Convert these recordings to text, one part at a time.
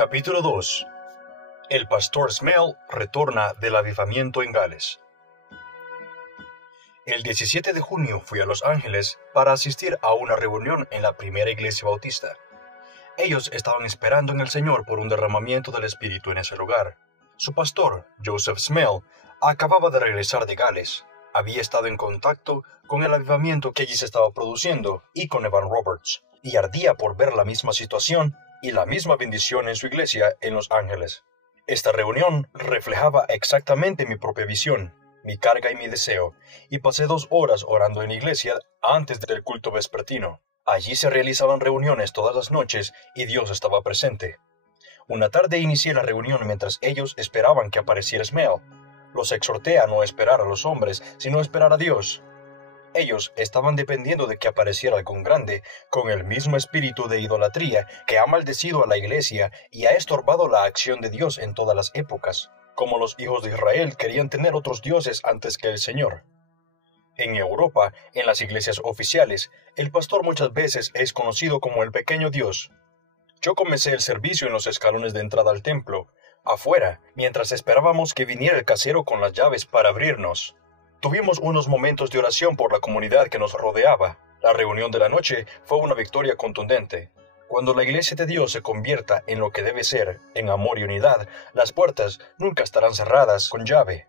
Capítulo 2. El pastor Smell retorna del avivamiento en Gales. El 17 de junio fui a Los Ángeles para asistir a una reunión en la primera iglesia bautista. Ellos estaban esperando en el Señor por un derramamiento del Espíritu en ese lugar. Su pastor, Joseph Smell, acababa de regresar de Gales. Había estado en contacto con el avivamiento que allí se estaba produciendo y con Evan Roberts, y ardía por ver la misma situación y la misma bendición en su iglesia en Los Ángeles. Esta reunión reflejaba exactamente mi propia visión, mi carga y mi deseo, y pasé 2 horas orando en la iglesia antes del culto vespertino. Allí se realizaban reuniones todas las noches y Dios estaba presente. Una tarde inicié la reunión mientras ellos esperaban que apareciera Smell. Los exhorté a no esperar a los hombres, sino esperar a Dios. Ellos estaban dependiendo de que apareciera algún grande, con el mismo espíritu de idolatría que ha maldecido a la iglesia y ha estorbado la acción de Dios en todas las épocas, como los hijos de Israel querían tener otros dioses antes que el Señor. En Europa, en las iglesias oficiales, el pastor muchas veces es conocido como el pequeño Dios. Yo comencé el servicio en los escalones de entrada al templo, afuera, mientras esperábamos que viniera el casero con las llaves para abrirnos. Tuvimos unos momentos de oración por la comunidad que nos rodeaba. La reunión de la noche fue una victoria contundente. Cuando la iglesia de Dios se convierta en lo que debe ser, en amor y unidad, las puertas nunca estarán cerradas con llave.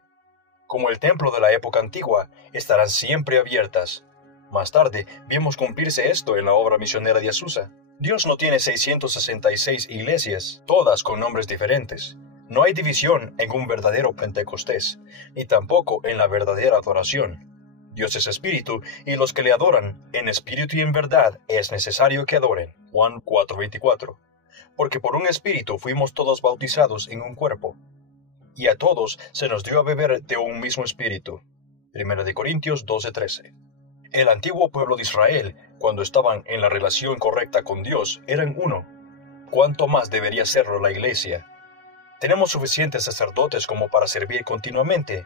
Como el templo de la época antigua, estarán siempre abiertas. Más tarde, vimos cumplirse esto en la obra misionera de Azusa. Dios no tiene 666 iglesias, todas con nombres diferentes. No hay división en un verdadero Pentecostés, ni tampoco en la verdadera adoración. Dios es espíritu, y los que le adoran, en espíritu y en verdad, es necesario que adoren. Juan 4:24. Porque por un espíritu fuimos todos bautizados en un cuerpo, y a todos se nos dio a beber de un mismo espíritu. 1 Corintios 12:13. El antiguo pueblo de Israel, cuando estaban en la relación correcta con Dios, eran uno. ¿Cuánto más debería serlo la iglesia? Tenemos suficientes sacerdotes como para servir continuamente,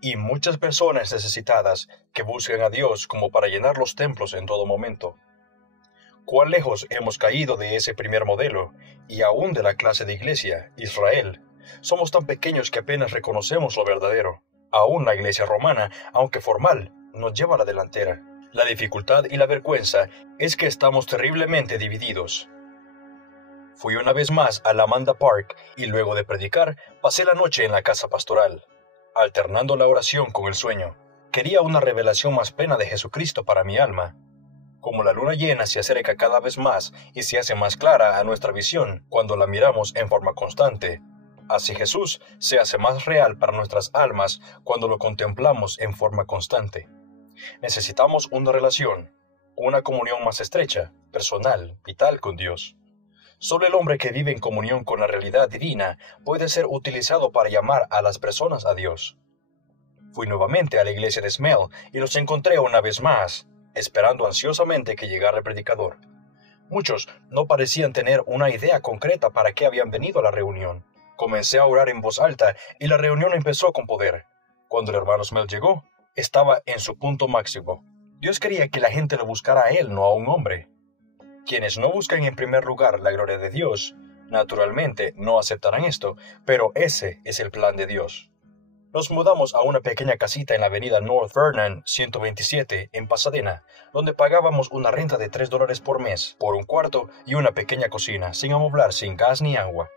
y muchas personas necesitadas que buscan a Dios como para llenar los templos en todo momento. ¿Cuán lejos hemos caído de ese primer modelo, y aún de la clase de iglesia, Israel? Somos tan pequeños que apenas reconocemos lo verdadero. Aún la iglesia romana, aunque formal, nos lleva a la delantera. La dificultad y la vergüenza es que estamos terriblemente divididos. Fui una vez más a la Amanda Park y luego de predicar pasé la noche en la casa pastoral, alternando la oración con el sueño. Quería una revelación más plena de Jesucristo para mi alma. Como la luna llena se acerca cada vez más y se hace más clara a nuestra visión cuando la miramos en forma constante, así Jesús se hace más real para nuestras almas cuando lo contemplamos en forma constante. Necesitamos una relación, una comunión más estrecha, personal, vital con Dios. Solo el hombre que vive en comunión con la realidad divina puede ser utilizado para llamar a las personas a Dios. Fui nuevamente a la iglesia de Smell y los encontré una vez más, esperando ansiosamente que llegara el predicador. Muchos no parecían tener una idea concreta para qué habían venido a la reunión. Comencé a orar en voz alta y la reunión empezó con poder. Cuando el hermano Smell llegó, estaba en su punto máximo. Dios quería que la gente lo buscara a él, no a un hombre. Quienes no buscan en primer lugar la gloria de Dios, naturalmente no aceptarán esto, pero ese es el plan de Dios. Nos mudamos a una pequeña casita en la avenida North Vernon 127 en Pasadena, donde pagábamos una renta de $3 por mes, por un cuarto y una pequeña cocina, sin amoblar, sin gas ni agua.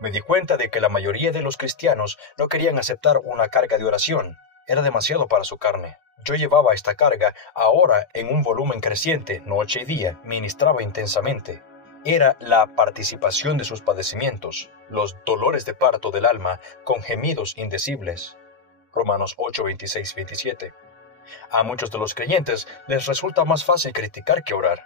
Me di cuenta de que la mayoría de los cristianos no querían aceptar una carga de oración. Era demasiado para su carne. Yo llevaba esta carga ahora en un volumen creciente, noche y día, ministraba intensamente. Era la participación de sus padecimientos, los dolores de parto del alma, con gemidos indecibles. Romanos 8, 26, 27. A muchos de los creyentes les resulta más fácil criticar que orar.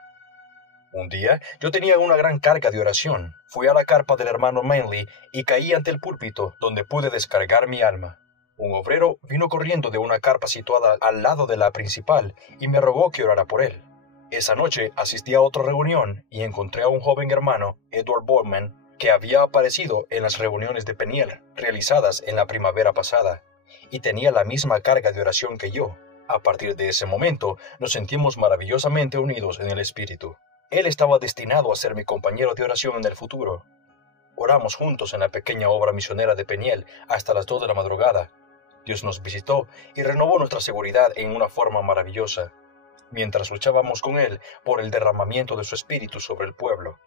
Un día yo tenía una gran carga de oración. Fui a la carpa del hermano Manley y caí ante el púlpito, donde pude descargar mi alma. Un obrero vino corriendo de una carpa situada al lado de la principal y me rogó que orara por él. Esa noche asistí a otra reunión y encontré a un joven hermano, Edward Bowman, que había aparecido en las reuniones de Peniel realizadas en la primavera pasada, y tenía la misma carga de oración que yo. A partir de ese momento nos sentimos maravillosamente unidos en el espíritu. Él estaba destinado a ser mi compañero de oración en el futuro. Oramos juntos en la pequeña obra misionera de Peniel hasta las 2 de la madrugada. Dios nos visitó y renovó nuestra seguridad en una forma maravillosa, mientras luchábamos con Él por el derramamiento de su espíritu sobre el pueblo.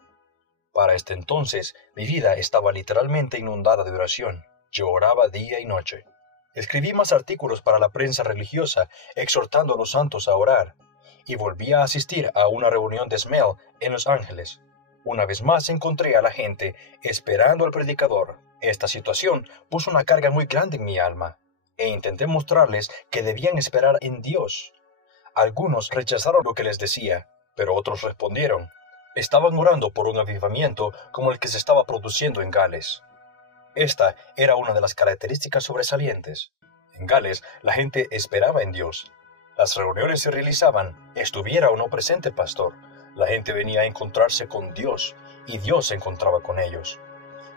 Para este entonces, mi vida estaba literalmente inundada de oración. Yo oraba día y noche. Escribí más artículos para la prensa religiosa, exhortando a los santos a orar, y volví a asistir a una reunión de Smell en Los Ángeles. Una vez más encontré a la gente esperando al predicador. Esta situación puso una carga muy grande en mi alma, e intenté mostrarles que debían esperar en Dios. Algunos rechazaron lo que les decía, pero otros respondieron. Estaban orando por un avivamiento como el que se estaba produciendo en Gales. Esta era una de las características sobresalientes. En Gales, la gente esperaba en Dios. Las reuniones se realizaban, estuviera o no presente el pastor. La gente venía a encontrarse con Dios, y Dios se encontraba con ellos.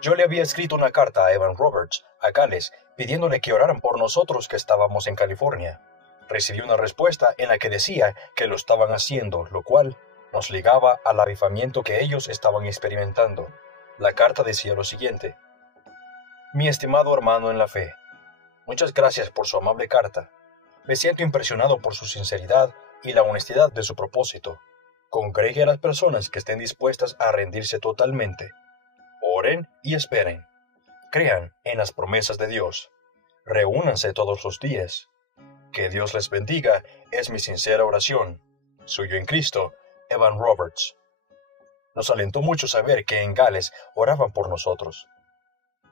Yo le había escrito una carta a Evan Roberts, a Gales, pidiéndole que oraran por nosotros que estábamos en California. Recibí una respuesta en la que decía que lo estaban haciendo, lo cual nos ligaba al avivamiento que ellos estaban experimentando. La carta decía lo siguiente: Mi estimado hermano en la fe, muchas gracias por su amable carta. Me siento impresionado por su sinceridad y la honestidad de su propósito. Congregue a las personas que estén dispuestas a rendirse totalmente. Oren y esperen. Crean en las promesas de Dios. Reúnanse todos los días. Que Dios les bendiga es mi sincera oración. Suyo en Cristo, Evan Roberts. Nos alentó mucho saber que en Gales oraban por nosotros.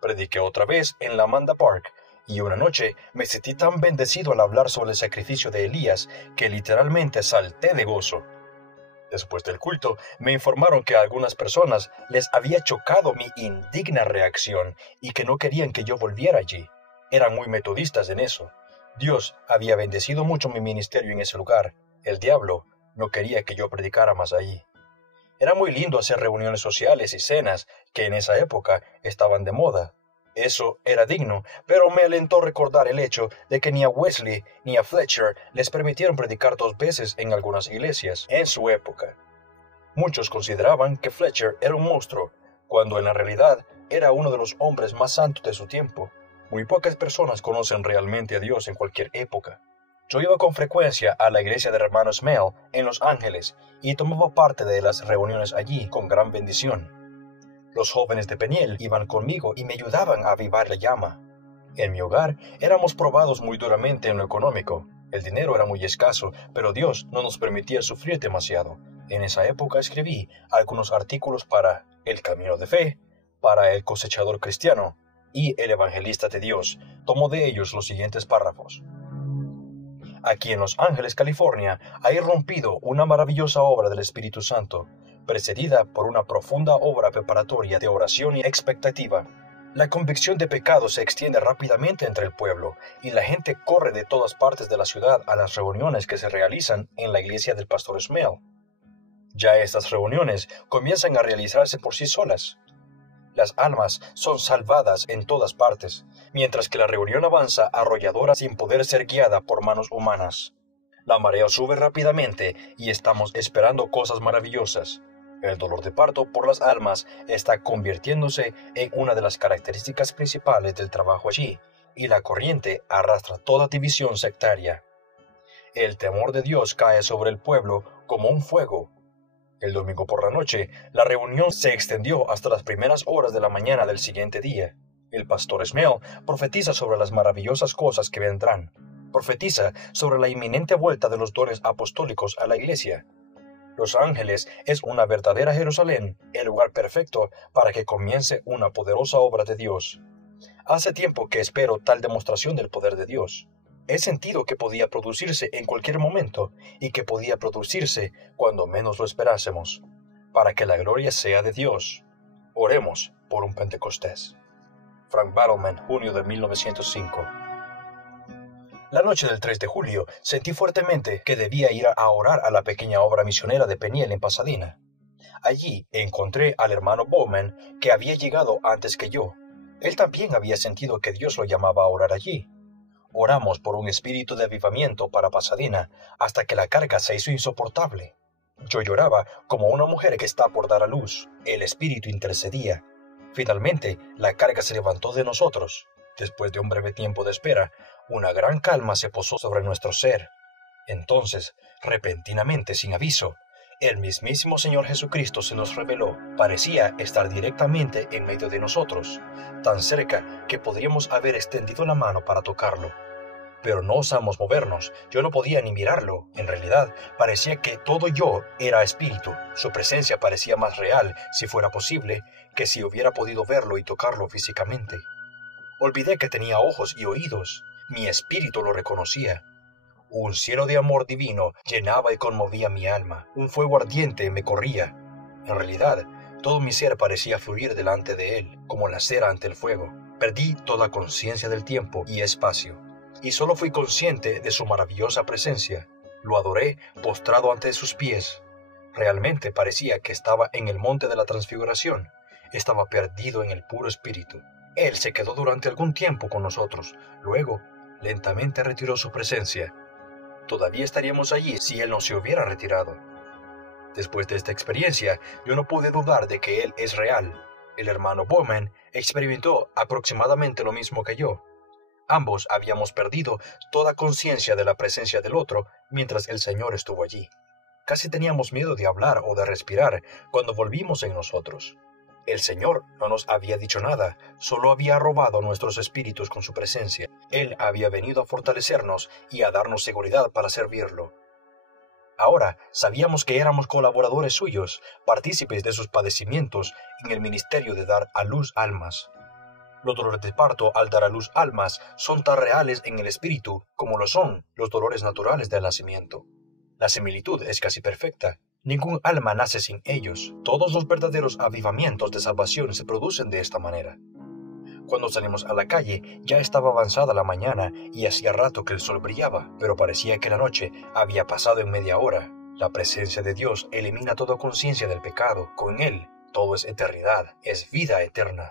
Prediqué otra vez en la Amanda Park, y una noche me sentí tan bendecido al hablar sobre el sacrificio de Elías que literalmente salté de gozo. Después del culto, me informaron que a algunas personas les había chocado mi indigna reacción y que no querían que yo volviera allí. Eran muy metodistas en eso. Dios había bendecido mucho mi ministerio en ese lugar. El diablo no quería que yo predicara más allí. Era muy lindo hacer reuniones sociales y cenas que en esa época estaban de moda. Eso era digno, pero me alentó recordar el hecho de que ni a Wesley ni a Fletcher les permitieron predicar 2 veces en algunas iglesias en su época. Muchos consideraban que Fletcher era un monstruo, cuando en la realidad era uno de los hombres más santos de su tiempo. Muy pocas personas conocen realmente a Dios en cualquier época. Yo iba con frecuencia a la iglesia de hermanos Mel en Los Ángeles y tomaba parte de las reuniones allí con gran bendición. Los jóvenes de Peniel iban conmigo y me ayudaban a avivar la llama. En mi hogar éramos probados muy duramente en lo económico. El dinero era muy escaso, pero Dios no nos permitía sufrir demasiado. En esa época escribí algunos artículos para El Camino de Fe, para El Cosechador Cristiano y El Evangelista de Dios. Tomo de ellos los siguientes párrafos. Aquí en Los Ángeles, California, ha irrumpido una maravillosa obra del Espíritu Santo, precedida por una profunda obra preparatoria de oración y expectativa. La convicción de pecado se extiende rápidamente entre el pueblo, y la gente corre de todas partes de la ciudad a las reuniones que se realizan en la iglesia del pastor Smell. Ya estas reuniones comienzan a realizarse por sí solas. Las almas son salvadas en todas partes, mientras que la reunión avanza arrolladora sin poder ser guiada por manos humanas. La marea sube rápidamente y estamos esperando cosas maravillosas. El dolor de parto por las almas está convirtiéndose en una de las características principales del trabajo allí, y la corriente arrastra toda división sectaria. El temor de Dios cae sobre el pueblo como un fuego. El domingo por la noche, la reunión se extendió hasta las primeras horas de la mañana del siguiente día. El pastor Smell profetiza sobre las maravillosas cosas que vendrán. Profetiza sobre la inminente vuelta de los dones apostólicos a la iglesia. Los Ángeles es una verdadera Jerusalén, el lugar perfecto para que comience una poderosa obra de Dios. Hace tiempo que espero tal demostración del poder de Dios. He sentido que podía producirse en cualquier momento y que podía producirse cuando menos lo esperásemos, para que la gloria sea de Dios. Oremos por un Pentecostés. Frank Battleman, junio de 1905. La noche del 3 de julio sentí fuertemente que debía ir a orar a la pequeña obra misionera de Peniel en Pasadena. Allí encontré al hermano Bowman, que había llegado antes que yo. Él también había sentido que Dios lo llamaba a orar allí. Oramos por un espíritu de avivamiento para Pasadena hasta que la carga se hizo insoportable. Yo lloraba como una mujer que está por dar a luz. El espíritu intercedía. Finalmente, la carga se levantó de nosotros. Después de un breve tiempo de espera, una gran calma se posó sobre nuestro ser. Entonces, repentinamente, sin aviso, el mismísimo Señor Jesucristo se nos reveló. Parecía estar directamente en medio de nosotros, tan cerca que podríamos haber extendido la mano para tocarlo. Pero no osamos movernos, yo no podía ni mirarlo. En realidad, parecía que todo yo era espíritu. Su presencia parecía más real, si fuera posible, que si hubiera podido verlo y tocarlo físicamente. Olvidé que tenía ojos y oídos. Mi espíritu lo reconocía. Un cielo de amor divino llenaba y conmovía mi alma. Un fuego ardiente me corría. En realidad, todo mi ser parecía fluir delante de él, como la cera ante el fuego. Perdí toda conciencia del tiempo y espacio, y solo fui consciente de su maravillosa presencia. Lo adoré postrado ante sus pies. Realmente parecía que estaba en el monte de la transfiguración. Estaba perdido en el puro espíritu. Él se quedó durante algún tiempo con nosotros. Luego, lentamente retiró su presencia. Todavía estaríamos allí si él no se hubiera retirado. Después de esta experiencia, yo no pude dudar de que él es real. El hermano Bowman experimentó aproximadamente lo mismo que yo. Ambos habíamos perdido toda conciencia de la presencia del otro mientras el Señor estuvo allí. Casi teníamos miedo de hablar o de respirar cuando volvimos en nosotros. El Señor no nos había dicho nada, solo había robado nuestros espíritus con su presencia. Él había venido a fortalecernos y a darnos seguridad para servirlo. Ahora sabíamos que éramos colaboradores suyos, partícipes de sus padecimientos en el ministerio de dar a luz almas. Los dolores de parto al dar a luz almas son tan reales en el espíritu como lo son los dolores naturales del nacimiento. La similitud es casi perfecta. Ningún alma nace sin ellos. Todos los verdaderos avivamientos de salvación se producen de esta manera. Cuando salimos a la calle, ya estaba avanzada la mañana y hacía rato que el sol brillaba, pero parecía que la noche había pasado en media hora. La presencia de Dios elimina toda conciencia del pecado. Con Él, todo es eternidad, es vida eterna.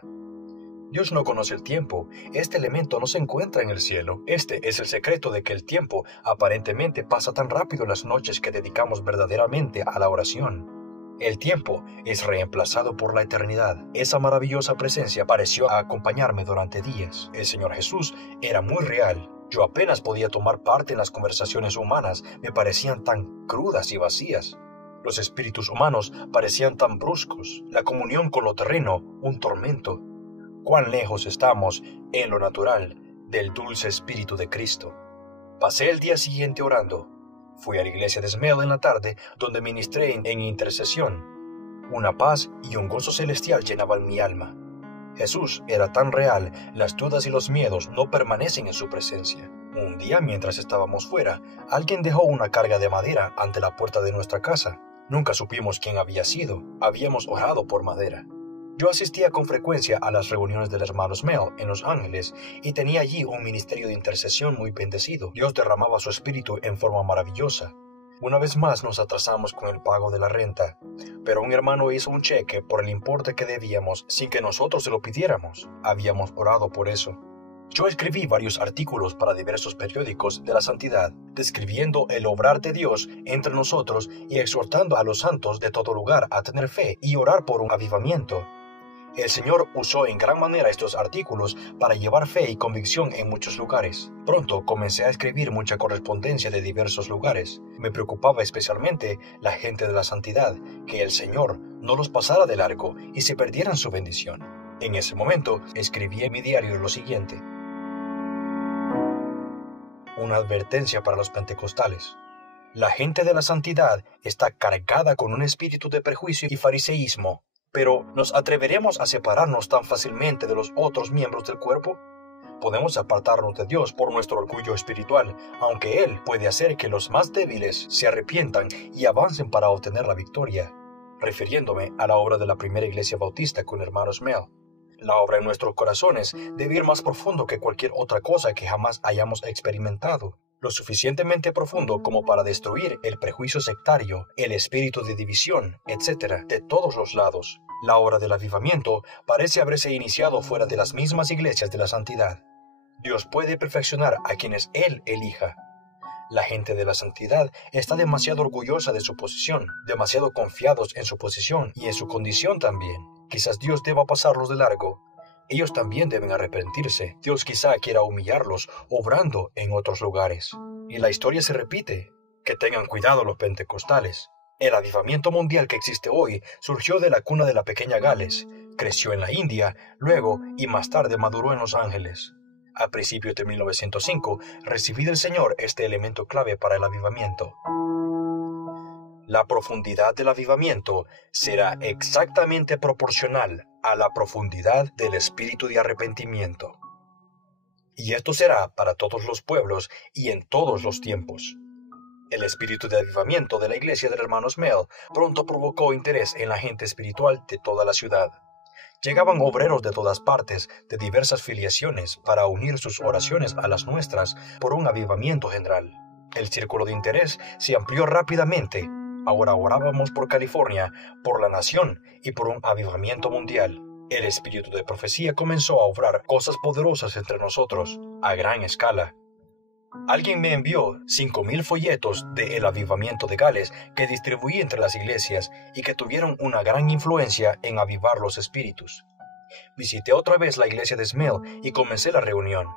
Dios no conoce el tiempo. Este elemento no se encuentra en el cielo. Este es el secreto de que el tiempo aparentemente pasa tan rápido en las noches que dedicamos verdaderamente a la oración. El tiempo es reemplazado por la eternidad. Esa maravillosa presencia pareció acompañarme durante días. El Señor Jesús era muy real. Yo apenas podía tomar parte en las conversaciones humanas. Me parecían tan crudas y vacías. Los espíritus humanos parecían tan bruscos. La comunión con lo terreno, un tormento. Cuán lejos estamos, en lo natural, del dulce espíritu de Cristo. Pasé el día siguiente orando. Fui a la iglesia de Smell en la tarde, donde ministré en intercesión. Una paz y un gozo celestial llenaban mi alma. Jesús era tan real, las dudas y los miedos no permanecen en su presencia. Un día, mientras estábamos fuera, alguien dejó una carga de madera ante la puerta de nuestra casa. Nunca supimos quién había sido. Habíamos orado por madera. Yo asistía con frecuencia a las reuniones del hermano Smell en Los Ángeles y tenía allí un ministerio de intercesión muy bendecido. Dios derramaba su espíritu en forma maravillosa. Una vez más nos atrasamos con el pago de la renta, pero un hermano hizo un cheque por el importe que debíamos sin que nosotros se lo pidiéramos. Habíamos orado por eso. Yo escribí varios artículos para diversos periódicos de la santidad, describiendo el obrar de Dios entre nosotros y exhortando a los santos de todo lugar a tener fe y orar por un avivamiento. El Señor usó en gran manera estos artículos para llevar fe y convicción en muchos lugares. Pronto comencé a escribir mucha correspondencia de diversos lugares. Me preocupaba especialmente la gente de la santidad, que el Señor no los pasara de largo y se perdieran su bendición. En ese momento escribí en mi diario lo siguiente: una advertencia para los pentecostales. La gente de la santidad está cargada con un espíritu de prejuicio y fariseísmo. Pero, ¿nos atreveremos a separarnos tan fácilmente de los otros miembros del cuerpo? Podemos apartarnos de Dios por nuestro orgullo espiritual, aunque Él puede hacer que los más débiles se arrepientan y avancen para obtener la victoria. Refiriéndome a la obra de la primera iglesia bautista con hermano Smell. La obra en nuestros corazones debe ir más profundo que cualquier otra cosa que jamás hayamos experimentado. Lo suficientemente profundo como para destruir el prejuicio sectario, el espíritu de división, etc., de todos los lados. La obra del avivamiento parece haberse iniciado fuera de las mismas iglesias de la santidad. Dios puede perfeccionar a quienes Él elija. La gente de la santidad está demasiado orgullosa de su posición, demasiado confiados en su posición y en su condición también. Quizás Dios deba pasarlos de largo. Ellos también deben arrepentirse. Dios quizá quiera humillarlos, obrando en otros lugares. Y la historia se repite. Que tengan cuidado los pentecostales. El avivamiento mundial que existe hoy surgió de la cuna de la pequeña Gales, creció en la India, luego y más tarde maduró en Los Ángeles. A principios de 1905 recibí del Señor este elemento clave para el avivamiento. La profundidad del avivamiento será exactamente proporcional a la profundidad del espíritu de arrepentimiento. Y esto será para todos los pueblos y en todos los tiempos. El espíritu de avivamiento de la iglesia del hermano Smale pronto provocó interés en la gente espiritual de toda la ciudad. Llegaban obreros de todas partes, de diversas filiaciones, para unir sus oraciones a las nuestras por un avivamiento general. El círculo de interés se amplió rápidamente. Ahora orábamos por California, por la nación y por un avivamiento mundial. El espíritu de profecía comenzó a obrar cosas poderosas entre nosotros, a gran escala. Alguien me envió 5,000 folletos de El Avivamiento de Gales que distribuí entre las iglesias y que tuvieron una gran influencia en avivar los espíritus. Visité otra vez la iglesia de Smale y comencé la reunión.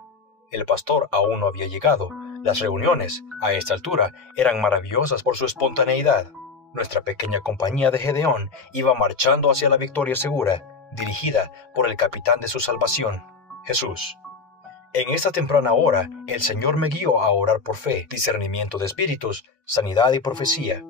El pastor aún no había llegado. Las reuniones, a esta altura, eran maravillosas por su espontaneidad. Nuestra pequeña compañía de Gedeón iba marchando hacia la victoria segura, dirigida por el capitán de su salvación, Jesús. En esta temprana hora, el Señor me guió a orar por fe, discernimiento de espíritus, sanidad y profecía.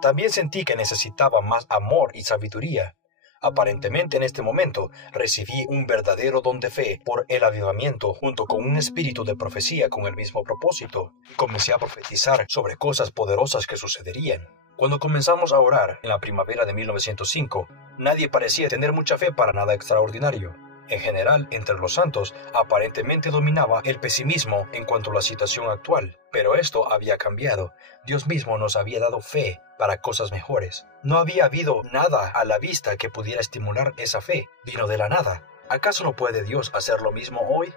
También sentí que necesitaba más amor y sabiduría. Aparentemente en este momento recibí un verdadero don de fe por el avivamiento junto con un espíritu de profecía con el mismo propósito. Comencé a profetizar sobre cosas poderosas que sucederían. Cuando comenzamos a orar en la primavera de 1905, nadie parecía tener mucha fe para nada extraordinario. En general, entre los santos, aparentemente dominaba el pesimismo en cuanto a la situación actual. Pero esto había cambiado. Dios mismo nos había dado fe para cosas mejores. No había habido nada a la vista que pudiera estimular esa fe. Vino de la nada. ¿Acaso no puede Dios hacer lo mismo hoy?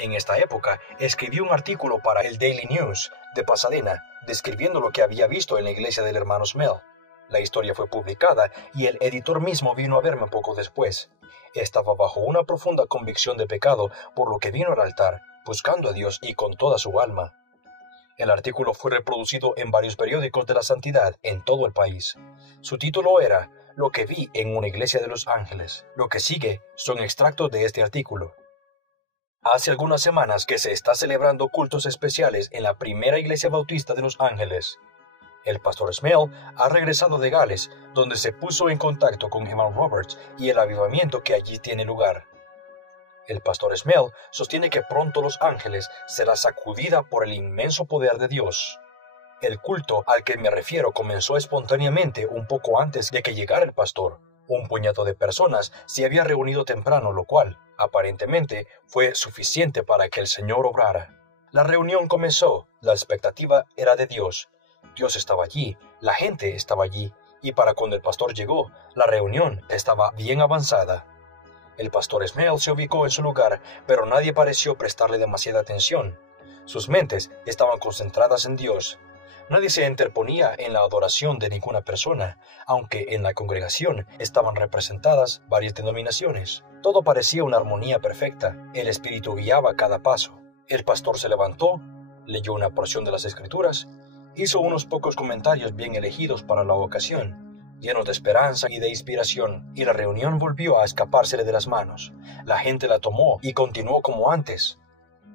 En esta época, escribí un artículo para el Daily News de Pasadena, describiendo lo que había visto en la iglesia del hermano Smale. La historia fue publicada y el editor mismo vino a verme poco después. Estaba bajo una profunda convicción de pecado, por lo que vino al altar, buscando a Dios y con toda su alma. El artículo fue reproducido en varios periódicos de la santidad en todo el país. Su título era Lo que vi en una iglesia de Los Ángeles. Lo que sigue son extractos de este artículo. Hace algunas semanas que se está celebrando cultos especiales en la primera iglesia bautista de Los Ángeles. El pastor Smale ha regresado de Gales, donde se puso en contacto con Evan Roberts y el avivamiento que allí tiene lugar. El pastor Smale sostiene que pronto Los Ángeles será sacudida por el inmenso poder de Dios. El culto al que me refiero comenzó espontáneamente un poco antes de que llegara el pastor. Un puñado de personas se había reunido temprano, lo cual, aparentemente, fue suficiente para que el Señor obrara. La reunión comenzó, la expectativa era de Dios. Dios estaba allí, la gente estaba allí, y para cuando el pastor llegó, la reunión estaba bien avanzada. El pastor Smale se ubicó en su lugar, pero nadie pareció prestarle demasiada atención. Sus mentes estaban concentradas en Dios. Nadie se interponía en la adoración de ninguna persona, aunque en la congregación estaban representadas varias denominaciones. Todo parecía una armonía perfecta. El Espíritu guiaba cada paso. El pastor se levantó, leyó una porción de las Escrituras, hizo unos pocos comentarios bien elegidos para la ocasión, llenos de esperanza y de inspiración, y la reunión volvió a escapársele de las manos. La gente la tomó y continuó como antes.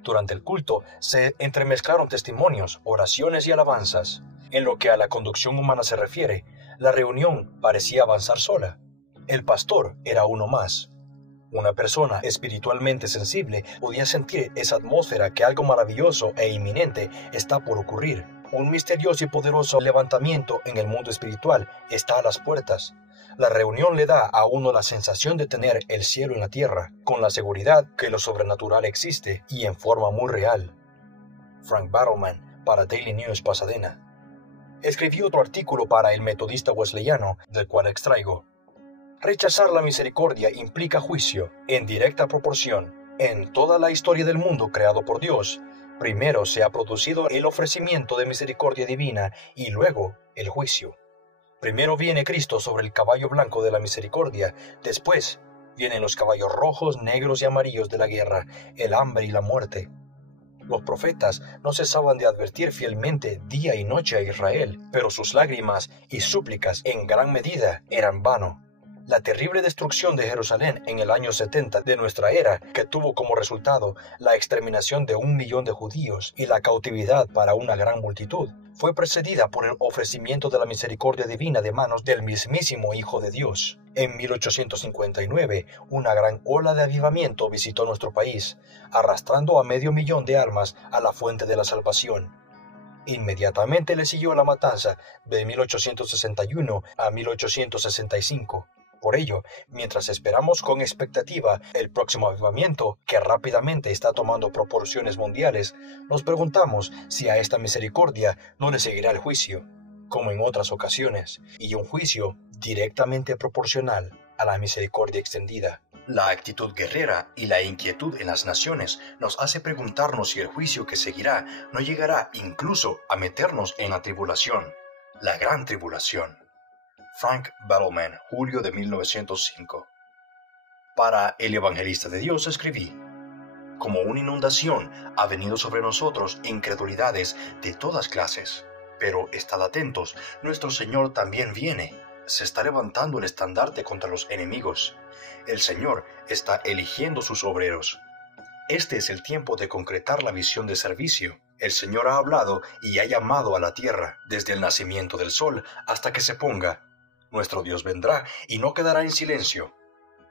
Durante el culto se entremezclaron testimonios, oraciones y alabanzas. En lo que a la conducción humana se refiere, la reunión parecía avanzar sola. El pastor era uno más. Una persona espiritualmente sensible podía sentir esa atmósfera que algo maravilloso e inminente está por ocurrir. Un misterioso y poderoso levantamiento en el mundo espiritual está a las puertas. La reunión le da a uno la sensación de tener el cielo en la tierra, con la seguridad que lo sobrenatural existe y en forma muy real. Frank Battleman, para Daily News Pasadena. Escribí otro artículo para el Metodista Wesleyano, del cual extraigo. Rechazar la misericordia implica juicio, en directa proporción. En toda la historia del mundo creado por Dios, primero se ha producido el ofrecimiento de misericordia divina y luego el juicio. Primero viene Cristo sobre el caballo blanco de la misericordia, después vienen los caballos rojos, negros y amarillos de la guerra, el hambre y la muerte. Los profetas no cesaban de advertir fielmente día y noche a Israel, pero sus lágrimas y súplicas en gran medida eran vano. La terrible destrucción de Jerusalén en el año 70 de nuestra era, que tuvo como resultado la exterminación de 1 millón de judíos y la cautividad para una gran multitud, fue precedida por el ofrecimiento de la misericordia divina de manos del mismísimo Hijo de Dios. En 1859, una gran ola de avivamiento visitó nuestro país, arrastrando a 500,000 de almas a la fuente de la salvación. Inmediatamente le siguió la matanza de 1861 a 1865. Por ello, mientras esperamos con expectativa el próximo avivamiento, que rápidamente está tomando proporciones mundiales, nos preguntamos si a esta misericordia no le seguirá el juicio, como en otras ocasiones, y un juicio directamente proporcional a la misericordia extendida. La actitud guerrera y la inquietud en las naciones nos hace preguntarnos si el juicio que seguirá no llegará incluso a meternos en la tribulación, la gran tribulación. Frank Bellman, julio de 1905. Para El Evangelista de Dios escribí: como una inundación ha venido sobre nosotros incredulidades de todas clases. Pero estad atentos, nuestro Señor también viene. Se está levantando el estandarte contra los enemigos. El Señor está eligiendo sus obreros. Este es el tiempo de concretar la visión de servicio. El Señor ha hablado y ha llamado a la tierra, desde el nacimiento del sol hasta que se ponga. Nuestro Dios vendrá y no quedará en silencio.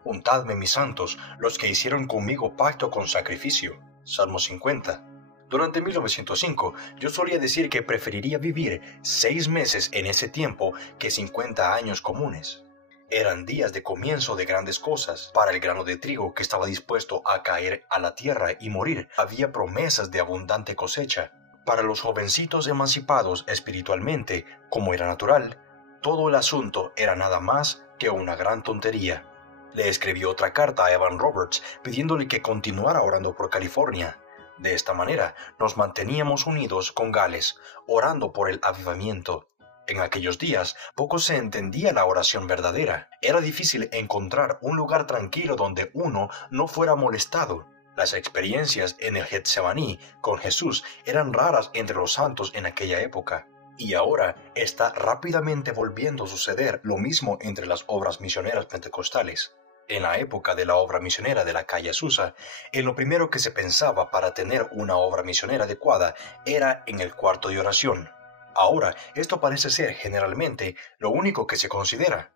Untadme, mis santos, los que hicieron conmigo pacto con sacrificio. Salmo 50. Durante 1905, yo solía decir que preferiría vivir 6 meses en ese tiempo que 50 años comunes. Eran días de comienzo de grandes cosas. Para el grano de trigo que estaba dispuesto a caer a la tierra y morir, había promesas de abundante cosecha. Para los jovencitos emancipados espiritualmente, como era natural, todo el asunto era nada más que una gran tontería. Le escribió otra carta a Evan Roberts pidiéndole que continuara orando por California. De esta manera nos manteníamos unidos con Gales, orando por el avivamiento. En aquellos días poco se entendía la oración verdadera. Era difícil encontrar un lugar tranquilo donde uno no fuera molestado. Las experiencias en el Getsemaní con Jesús eran raras entre los santos en aquella época. Y ahora está rápidamente volviendo a suceder lo mismo entre las obras misioneras pentecostales. En la época de la obra misionera de la calle Azusa, en lo primero que se pensaba para tener una obra misionera adecuada era en el cuarto de oración. Ahora, esto parece ser generalmente lo único que se considera.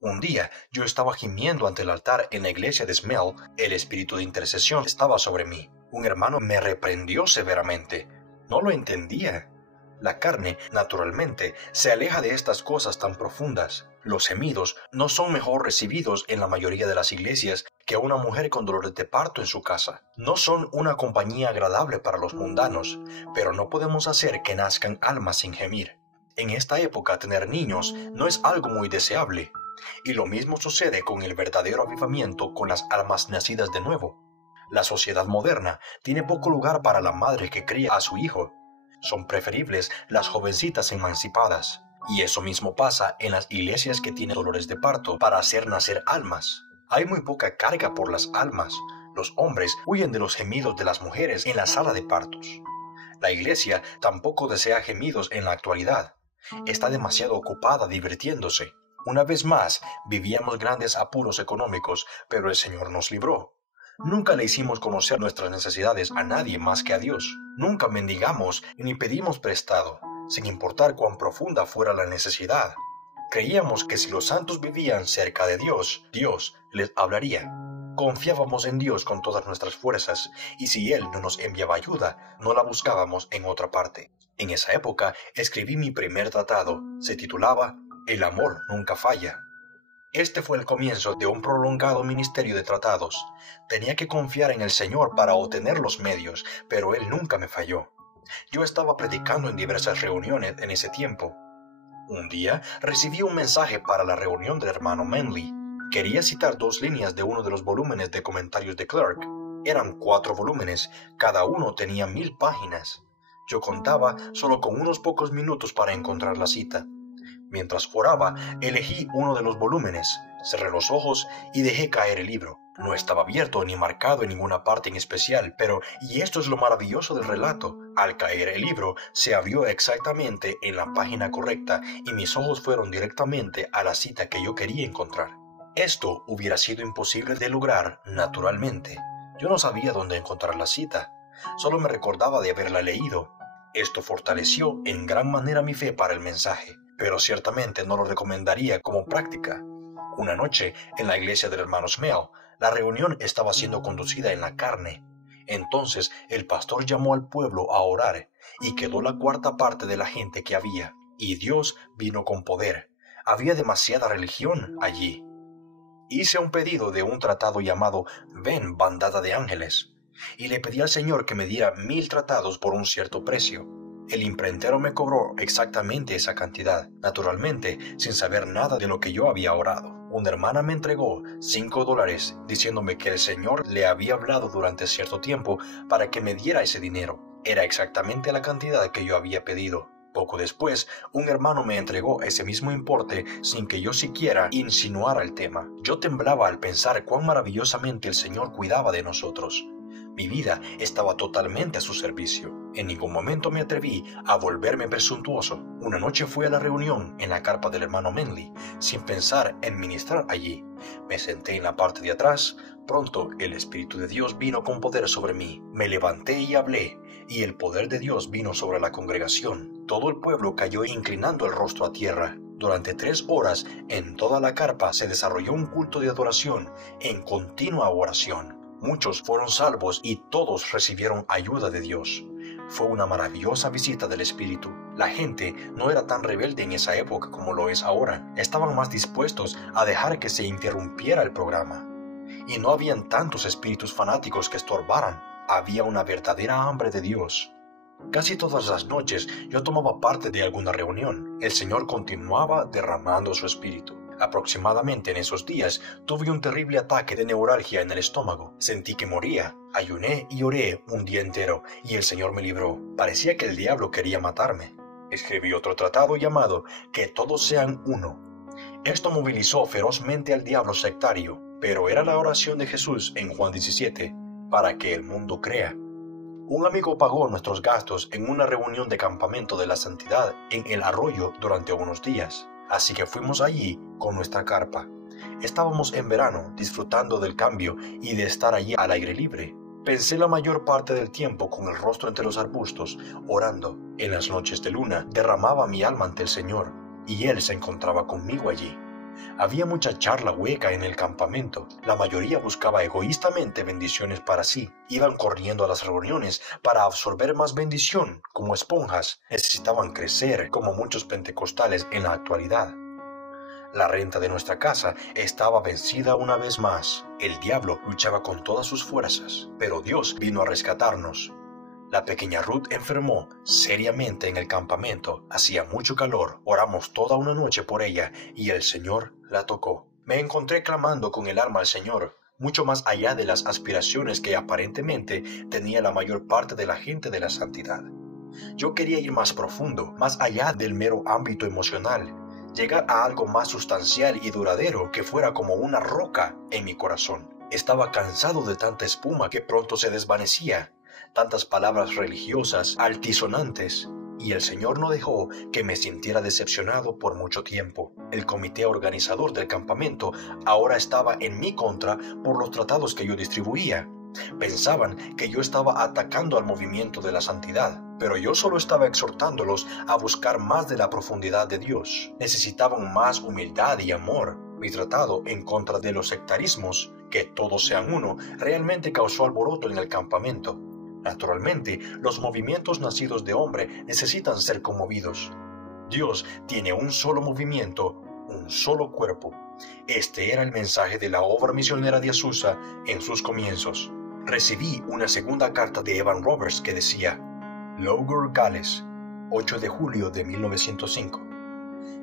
Un día, yo estaba gimiendo ante el altar en la iglesia de Smell. El espíritu de intercesión estaba sobre mí. Un hermano me reprendió severamente. No lo entendía. La carne, naturalmente, se aleja de estas cosas tan profundas. Los gemidos no son mejor recibidos en la mayoría de las iglesias que una mujer con dolores de parto en su casa. No son una compañía agradable para los mundanos, pero no podemos hacer que nazcan almas sin gemir. En esta época tener niños no es algo muy deseable, y lo mismo sucede con el verdadero avivamiento con las almas nacidas de nuevo. La sociedad moderna tiene poco lugar para la madre que cría a su hijo. Son preferibles las jovencitas emancipadas. Y eso mismo pasa en las iglesias que tienen dolores de parto para hacer nacer almas. Hay muy poca carga por las almas. Los hombres huyen de los gemidos de las mujeres en la sala de partos. La iglesia tampoco desea gemidos en la actualidad. Está demasiado ocupada divirtiéndose. Una vez más, vivíamos grandes apuros económicos, pero el Señor nos libró. Nunca le hicimos conocer nuestras necesidades a nadie más que a Dios. Nunca mendigamos ni pedimos prestado, sin importar cuán profunda fuera la necesidad. Creíamos que si los santos vivían cerca de Dios, Dios les hablaría. Confiábamos en Dios con todas nuestras fuerzas, y si Él no nos enviaba ayuda, no la buscábamos en otra parte. En esa época escribí mi primer tratado. Se titulaba El amor nunca falla. Este fue el comienzo de un prolongado ministerio de tratados. Tenía que confiar en el Señor para obtener los medios, pero Él nunca me falló. Yo estaba predicando en diversas reuniones en ese tiempo. Un día recibí un mensaje para la reunión del hermano Manley. Quería citar 2 líneas de uno de los volúmenes de comentarios de Clark. Eran 4 volúmenes, cada uno tenía 1000 páginas. Yo contaba solo con unos pocos minutos para encontrar la cita. Mientras oraba, elegí uno de los volúmenes, cerré los ojos y dejé caer el libro. No estaba abierto ni marcado en ninguna parte en especial, pero, y esto es lo maravilloso del relato, al caer el libro se abrió exactamente en la página correcta y mis ojos fueron directamente a la cita que yo quería encontrar. Esto hubiera sido imposible de lograr naturalmente. Yo no sabía dónde encontrar la cita, solo me recordaba de haberla leído. Esto fortaleció en gran manera mi fe para el mensaje, pero ciertamente no lo recomendaría como práctica. Una noche, en la iglesia del hermano Smell, la reunión estaba siendo conducida en la carne. Entonces el pastor llamó al pueblo a orar, y quedó la cuarta parte de la gente que había, y Dios vino con poder. Había demasiada religión allí. Hice un pedido de un tratado llamado Ven, bandada de ángeles, y le pedí al Señor que me diera 1000 tratados por un cierto precio. El imprentero me cobró exactamente esa cantidad, naturalmente sin saber nada de lo que yo había orado. Una hermana me entregó $5 diciéndome que el Señor le había hablado durante cierto tiempo para que me diera ese dinero. Era exactamente la cantidad que yo había pedido. Poco después, un hermano me entregó ese mismo importe sin que yo siquiera insinuara el tema. Yo temblaba al pensar cuán maravillosamente el Señor cuidaba de nosotros. Mi vida estaba totalmente a su servicio. En ningún momento me atreví a volverme presuntuoso. Una noche fui a la reunión en la carpa del hermano Manley, sin pensar en ministrar allí. Me senté en la parte de atrás. Pronto el Espíritu de Dios vino con poder sobre mí. Me levanté y hablé, y el poder de Dios vino sobre la congregación. Todo el pueblo cayó inclinando el rostro a tierra. Durante 3 horas, en toda la carpa se desarrolló un culto de adoración en continua oración. Muchos fueron salvos y todos recibieron ayuda de Dios. Fue una maravillosa visita del Espíritu. La gente no era tan rebelde en esa época como lo es ahora. Estaban más dispuestos a dejar que se interrumpiera el programa. Y no habían tantos espíritus fanáticos que estorbaran. Había una verdadera hambre de Dios. Casi todas las noches yo tomaba parte de alguna reunión. El Señor continuaba derramando su Espíritu. Aproximadamente en esos días tuve un terrible ataque de neuralgia en el estómago. Sentí que moría. Ayuné y oré un día entero y el Señor me libró. Parecía que el diablo quería matarme. Escribí otro tratado llamado Que todos sean uno. Esto movilizó ferozmente al diablo sectario, pero era la oración de Jesús en Juan 17, para que el mundo crea. Un amigo pagó nuestros gastos en una reunión de campamento de la santidad en el arroyo durante unos días. Así que fuimos allí con nuestra carpa. Estábamos en verano, disfrutando del cambio y de estar allí al aire libre. Pensé la mayor parte del tiempo con el rostro entre los arbustos, orando. En las noches de luna derramaba mi alma ante el Señor, y Él se encontraba conmigo allí. Había mucha charla hueca en el campamento. La mayoría buscaba egoístamente bendiciones para sí. Iban corriendo a las reuniones para absorber más bendición, como esponjas. Necesitaban crecer, como muchos pentecostales en la actualidad. La renta de nuestra casa estaba vencida una vez más. El diablo luchaba con todas sus fuerzas, pero Dios vino a rescatarnos. La pequeña Ruth enfermó seriamente en el campamento. Hacía mucho calor. Oramos toda una noche por ella y el Señor la tocó. Me encontré clamando con el alma al Señor, mucho más allá de las aspiraciones que aparentemente tenía la mayor parte de la gente de la santidad. Yo quería ir más profundo, más allá del mero ámbito emocional, llegar a algo más sustancial y duradero que fuera como una roca en mi corazón. Estaba cansado de tanta espuma que pronto se desvanecía, tantas palabras religiosas altisonantes, y el Señor no dejó que me sintiera decepcionado por mucho tiempo. El comité organizador del campamento ahora estaba en mi contra por los tratados que yo distribuía. Pensaban que yo estaba atacando al movimiento de la santidad, pero yo solo estaba exhortándolos a buscar más de la profundidad de Dios. Necesitaban más humildad y amor. Mi tratado en contra de los sectarismos, que todos sean uno, realmente causó alboroto en el campamento. Naturalmente, los movimientos nacidos de hombre necesitan ser conmovidos. Dios tiene un solo movimiento, un solo cuerpo. Este era el mensaje de la obra misionera de Azusa en sus comienzos. Recibí una segunda carta de Evan Roberts que decía: Lowgore, Gales, 8 de julio de 1905.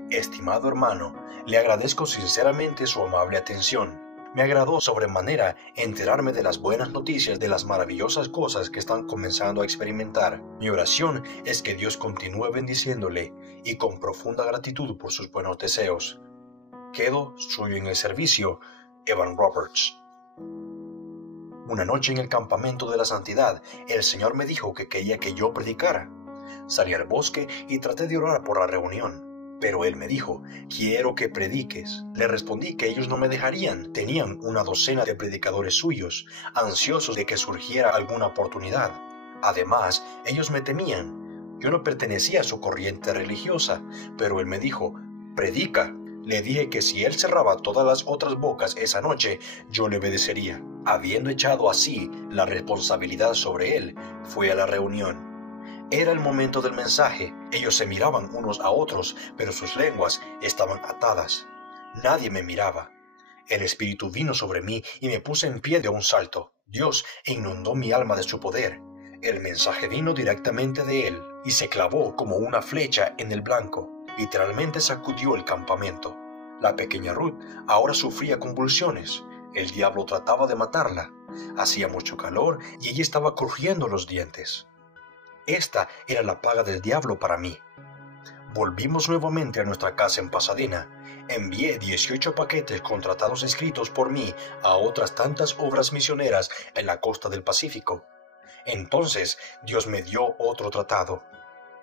Estimado hermano, le agradezco sinceramente su amable atención. Me agradó sobremanera enterarme de las buenas noticias, de las maravillosas cosas que están comenzando a experimentar. Mi oración es que Dios continúe bendiciéndole y con profunda gratitud por sus buenos deseos. Quedo suyo en el servicio, Evan Roberts. Una noche en el campamento de la santidad, el Señor me dijo que quería que yo predicara. Salí al bosque y traté de orar por la reunión. Pero él me dijo, quiero que prediques. Le respondí que ellos no me dejarían. Tenían una docena de predicadores suyos, ansiosos de que surgiera alguna oportunidad. Además, ellos me temían. Yo no pertenecía a su corriente religiosa, pero él me dijo, predica. Le dije que si él cerraba todas las otras bocas esa noche, yo le obedecería. Habiendo echado así la responsabilidad sobre él, fui a la reunión. Era el momento del mensaje. Ellos se miraban unos a otros, pero sus lenguas estaban atadas. Nadie me miraba. El Espíritu vino sobre mí y me puse en pie de un salto. Dios inundó mi alma de su poder. El mensaje vino directamente de él y se clavó como una flecha en el blanco. Literalmente sacudió el campamento. La pequeña Ruth ahora sufría convulsiones. El diablo trataba de matarla. Hacía mucho calor y ella estaba crujiendo los dientes. Esta era la paga del diablo para mí. Volvimos nuevamente a nuestra casa en Pasadena. Envié 18 paquetes con tratados escritos por mí a otras tantas obras misioneras en la costa del Pacífico. Entonces Dios me dio otro tratado,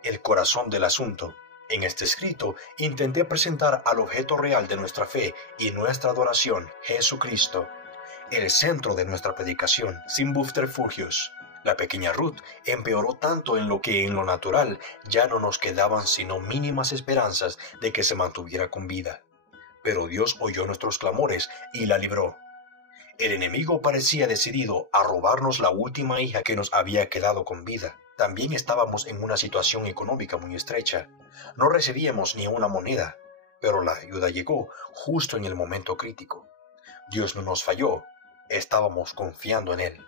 El corazón del asunto. En este escrito intenté presentar al objeto real de nuestra fe y nuestra adoración, Jesucristo, el centro de nuestra predicación, sin subterfugios. La pequeña Ruth empeoró tanto en lo que en lo natural ya no nos quedaban sino mínimas esperanzas de que se mantuviera con vida. Pero Dios oyó nuestros clamores y la libró. El enemigo parecía decidido a robarnos la última hija que nos había quedado con vida. También estábamos en una situación económica muy estrecha. No recibíamos ni una moneda, pero la ayuda llegó justo en el momento crítico. Dios no nos falló, estábamos confiando en Él.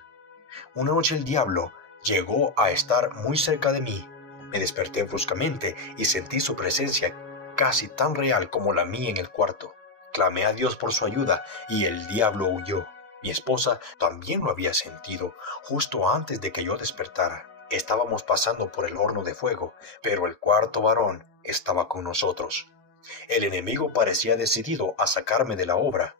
Una noche el diablo llegó a estar muy cerca de mí. Me desperté bruscamente y sentí su presencia casi tan real como la mía en el cuarto. Clamé a Dios por su ayuda y el diablo huyó. Mi esposa también lo había sentido justo antes de que yo despertara. Estábamos pasando por el horno de fuego, pero el cuarto varón estaba con nosotros. El enemigo parecía decidido a sacarme de la obra.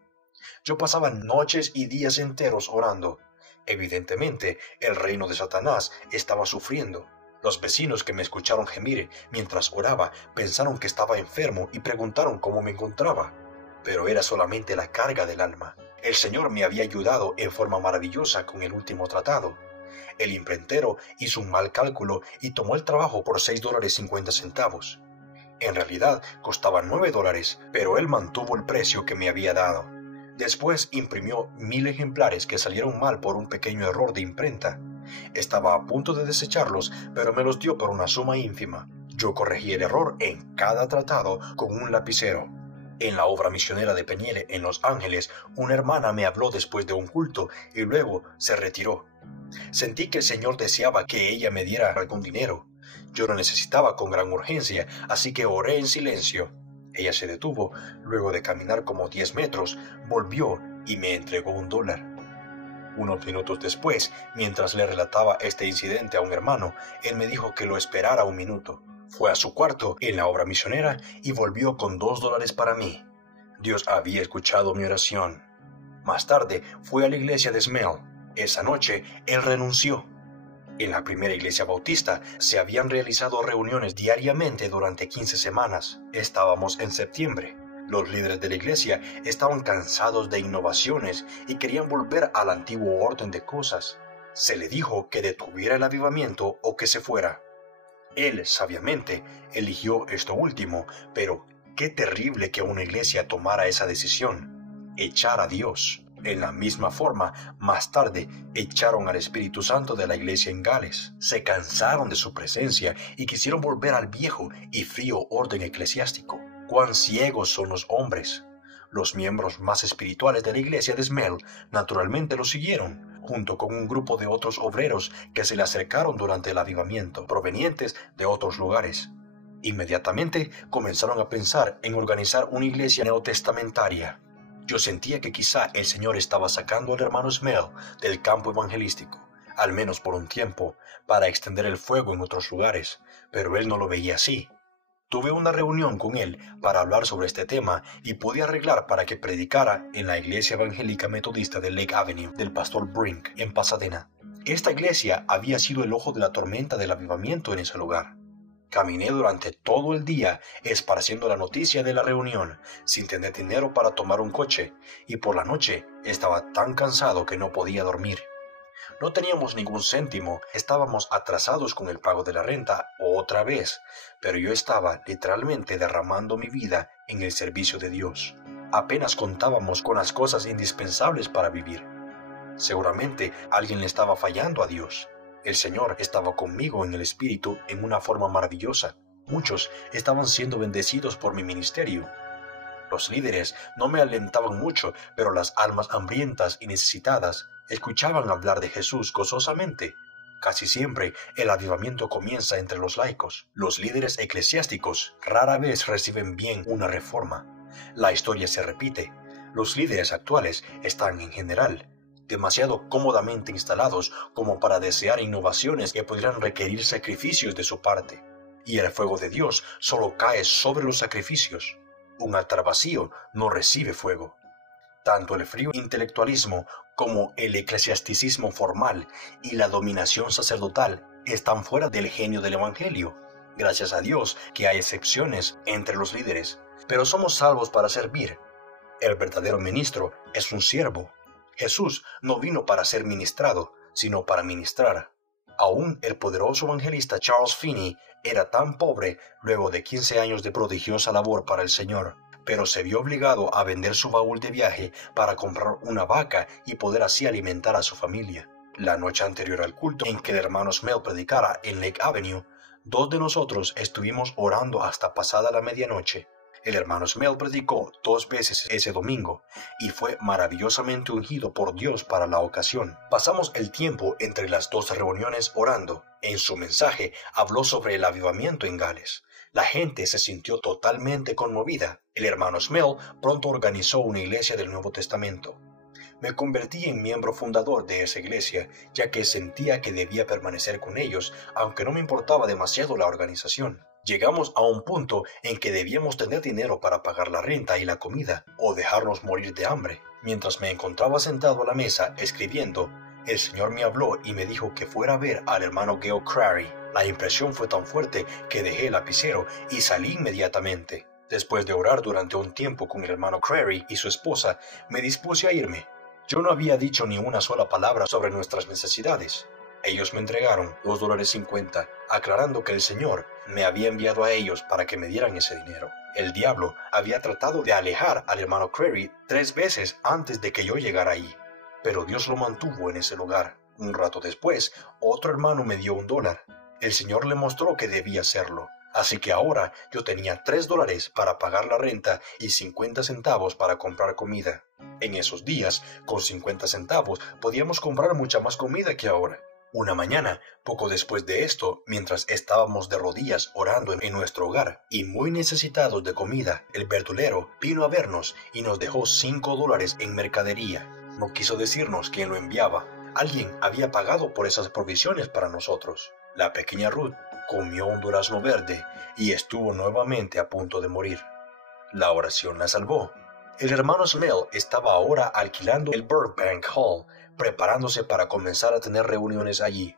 Yo pasaba noches y días enteros orando. Evidentemente, el reino de Satanás estaba sufriendo. Los vecinos que me escucharon gemir mientras oraba pensaron que estaba enfermo y preguntaron cómo me encontraba. Pero era solamente la carga del alma. El Señor me había ayudado en forma maravillosa con el último tratado. El imprentero hizo un mal cálculo y tomó el trabajo por $6.50. En realidad costaba $9, pero él mantuvo el precio que me había dado. Después imprimió 1000 ejemplares que salieron mal por un pequeño error de imprenta. Estaba a punto de desecharlos, pero me los dio por una suma ínfima. Yo corregí el error en cada tratado con un lapicero. En la obra misionera de Peniel en Los Ángeles, una hermana me habló después de un culto y luego se retiró. Sentí que el Señor deseaba que ella me diera algún dinero. Yo lo necesitaba con gran urgencia, así que oré en silencio. Ella se detuvo, luego de caminar como 10 metros, volvió y me entregó $1. Unos minutos después, mientras le relataba este incidente a un hermano, él me dijo que lo esperara un minuto. Fue a su cuarto en la obra misionera y volvió con $2 para mí. Dios había escuchado mi oración. Más tarde fue a la iglesia de Smell. Esa noche él renunció. En la primera iglesia bautista se habían realizado reuniones diariamente durante 15 semanas. Estábamos en septiembre. Los líderes de la iglesia estaban cansados de innovaciones y querían volver al antiguo orden de cosas. Se le dijo que detuviera el avivamiento o que se fuera. Él, sabiamente, eligió esto último, pero qué terrible que una iglesia tomara esa decisión: echar a Dios. En la misma forma, más tarde, echaron al Espíritu Santo de la iglesia en Gales. Se cansaron de su presencia y quisieron volver al viejo y frío orden eclesiástico. ¡Cuán ciegos son los hombres! Los miembros más espirituales de la iglesia de Smell naturalmente lo siguieron, junto con un grupo de otros obreros que se le acercaron durante el avivamiento, provenientes de otros lugares. Inmediatamente comenzaron a pensar en organizar una iglesia neotestamentaria. Yo sentía que quizá el Señor estaba sacando al hermano Smell del campo evangelístico, al menos por un tiempo, para extender el fuego en otros lugares, pero él no lo veía así. Tuve una reunión con él para hablar sobre este tema y pude arreglar para que predicara en la iglesia evangélica metodista de Lake Avenue del pastor Brink en Pasadena. Esta iglesia había sido el ojo de la tormenta del avivamiento en ese lugar. Caminé durante todo el día esparciendo la noticia de la reunión sin tener dinero para tomar un coche, y por la noche estaba tan cansado que no podía dormir. No teníamos ningún céntimo, estábamos atrasados con el pago de la renta otra vez, pero yo estaba literalmente derramando mi vida en el servicio de Dios. Apenas contábamos con las cosas indispensables para vivir. Seguramente alguien le estaba fallando a Dios. El Señor estaba conmigo en el Espíritu en una forma maravillosa. Muchos estaban siendo bendecidos por mi ministerio. Los líderes no me alentaban mucho, pero las almas hambrientas y necesitadas escuchaban hablar de Jesús gozosamente. Casi siempre el avivamiento comienza entre los laicos. Los líderes eclesiásticos rara vez reciben bien una reforma. La historia se repite. Los líderes actuales están en general demasiado cómodamente instalados como para desear innovaciones que podrían requerir sacrificios de su parte. Y el fuego de Dios solo cae sobre los sacrificios. Un altar vacío no recibe fuego. Tanto el frío intelectualismo como el eclesiasticismo formal y la dominación sacerdotal están fuera del genio del Evangelio. Gracias a Dios que hay excepciones entre los líderes, pero somos salvos para servir. El verdadero ministro es un siervo. Jesús no vino para ser ministrado, sino para ministrar. Aún el poderoso evangelista Charles Finney era tan pobre luego de 15 años de prodigiosa labor para el Señor, pero se vio obligado a vender su baúl de viaje para comprar una vaca y poder así alimentar a su familia. La noche anterior al culto en que el hermano Smell predicara en Lake Avenue, 2 de nosotros estuvimos orando hasta pasada la medianoche. El hermano Smell predicó 2 veces ese domingo y fue maravillosamente ungido por Dios para la ocasión. Pasamos el tiempo entre las 2 reuniones orando. En su mensaje habló sobre el avivamiento en Gales. La gente se sintió totalmente conmovida. El hermano Smell pronto organizó una iglesia del Nuevo Testamento. Me convertí en miembro fundador de esa iglesia, ya que sentía que debía permanecer con ellos, aunque no me importaba demasiado la organización. Llegamos a un punto en que debíamos tener dinero para pagar la renta y la comida, o dejarnos morir de hambre. Mientras me encontraba sentado a la mesa escribiendo, el Señor me habló y me dijo que fuera a ver al hermano Gale Crary. La impresión fue tan fuerte que dejé el lapicero y salí inmediatamente. Después de orar durante un tiempo con el hermano Crary y su esposa, me dispuse a irme. Yo no había dicho ni una sola palabra sobre nuestras necesidades. Ellos me entregaron $2.50, aclarando que el Señor me había enviado a ellos para que me dieran ese dinero. El diablo había tratado de alejar al hermano Crary 3 veces antes de que yo llegara allí, pero Dios lo mantuvo en ese lugar. Un rato después, otro hermano me dio $1. El Señor le mostró que debía hacerlo. Así que ahora yo tenía $3 para pagar la renta y 50 centavos para comprar comida. En esos días, con 50 centavos, podíamos comprar mucha más comida que ahora. Una mañana, poco después de esto, mientras estábamos de rodillas orando en nuestro hogar y muy necesitados de comida, el verdulero vino a vernos y nos dejó $5 en mercadería. No quiso decirnos quién lo enviaba. Alguien había pagado por esas provisiones para nosotros. La pequeña Ruth comió un durazno verde y estuvo nuevamente a punto de morir. La oración la salvó. El hermano Smell estaba ahora alquilando el Burbank Hall, preparándose para comenzar a tener reuniones allí.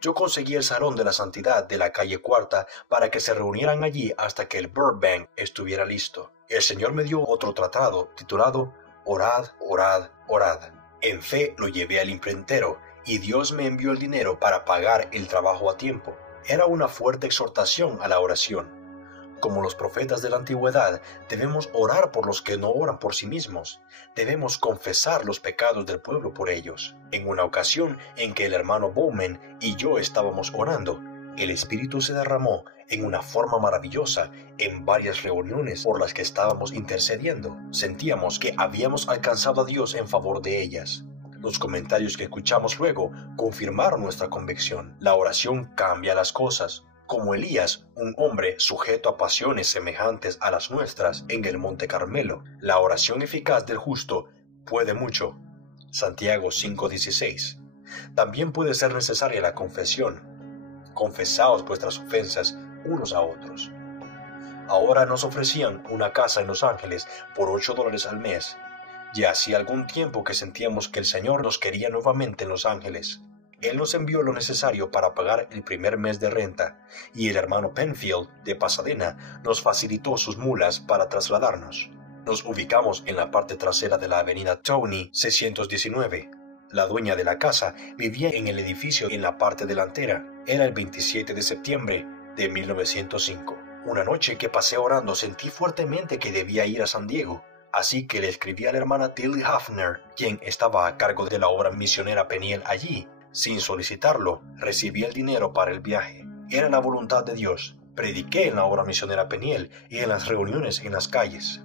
Yo conseguí el Salón de la Santidad de la calle Cuarta para que se reunieran allí hasta que el Burbank estuviera listo. El Señor me dio otro tratado titulado Orad, orad, orad. En fe lo llevé al imprentero y Dios me envió el dinero para pagar el trabajo a tiempo. Era una fuerte exhortación a la oración. Como los profetas de la antigüedad, debemos orar por los que no oran por sí mismos. Debemos confesar los pecados del pueblo por ellos. En una ocasión en que el hermano Bowman y yo estábamos orando, el Espíritu se derramó en una forma maravillosa en varias reuniones por las que estábamos intercediendo. Sentíamos que habíamos alcanzado a Dios en favor de ellas. Los comentarios que escuchamos luego confirmaron nuestra convicción. La oración cambia las cosas. Como Elías, un hombre sujeto a pasiones semejantes a las nuestras en el Monte Carmelo, la oración eficaz del justo puede mucho. Santiago 5:16. También puede ser necesaria la confesión. Confesaos vuestras ofensas unos a otros. Ahora nos ofrecían una casa en Los Ángeles por $8 al mes. Ya hacía algún tiempo que sentíamos que el Señor nos quería nuevamente en Los Ángeles. Él nos envió lo necesario para pagar el primer mes de renta, y el hermano Penfield de Pasadena nos facilitó sus mulas para trasladarnos. Nos ubicamos en la parte trasera de la avenida Tony 619. La dueña de la casa vivía en el edificio en la parte delantera. Era el 27 de septiembre de 1905. Una noche que pasé orando sentí fuertemente que debía ir a San Diego. Así que le escribí a la hermana Tilly Hafner, quien estaba a cargo de la obra misionera Peniel allí. Sin solicitarlo, recibí el dinero para el viaje. Era la voluntad de Dios. Prediqué en la obra misionera Peniel y en las reuniones en las calles.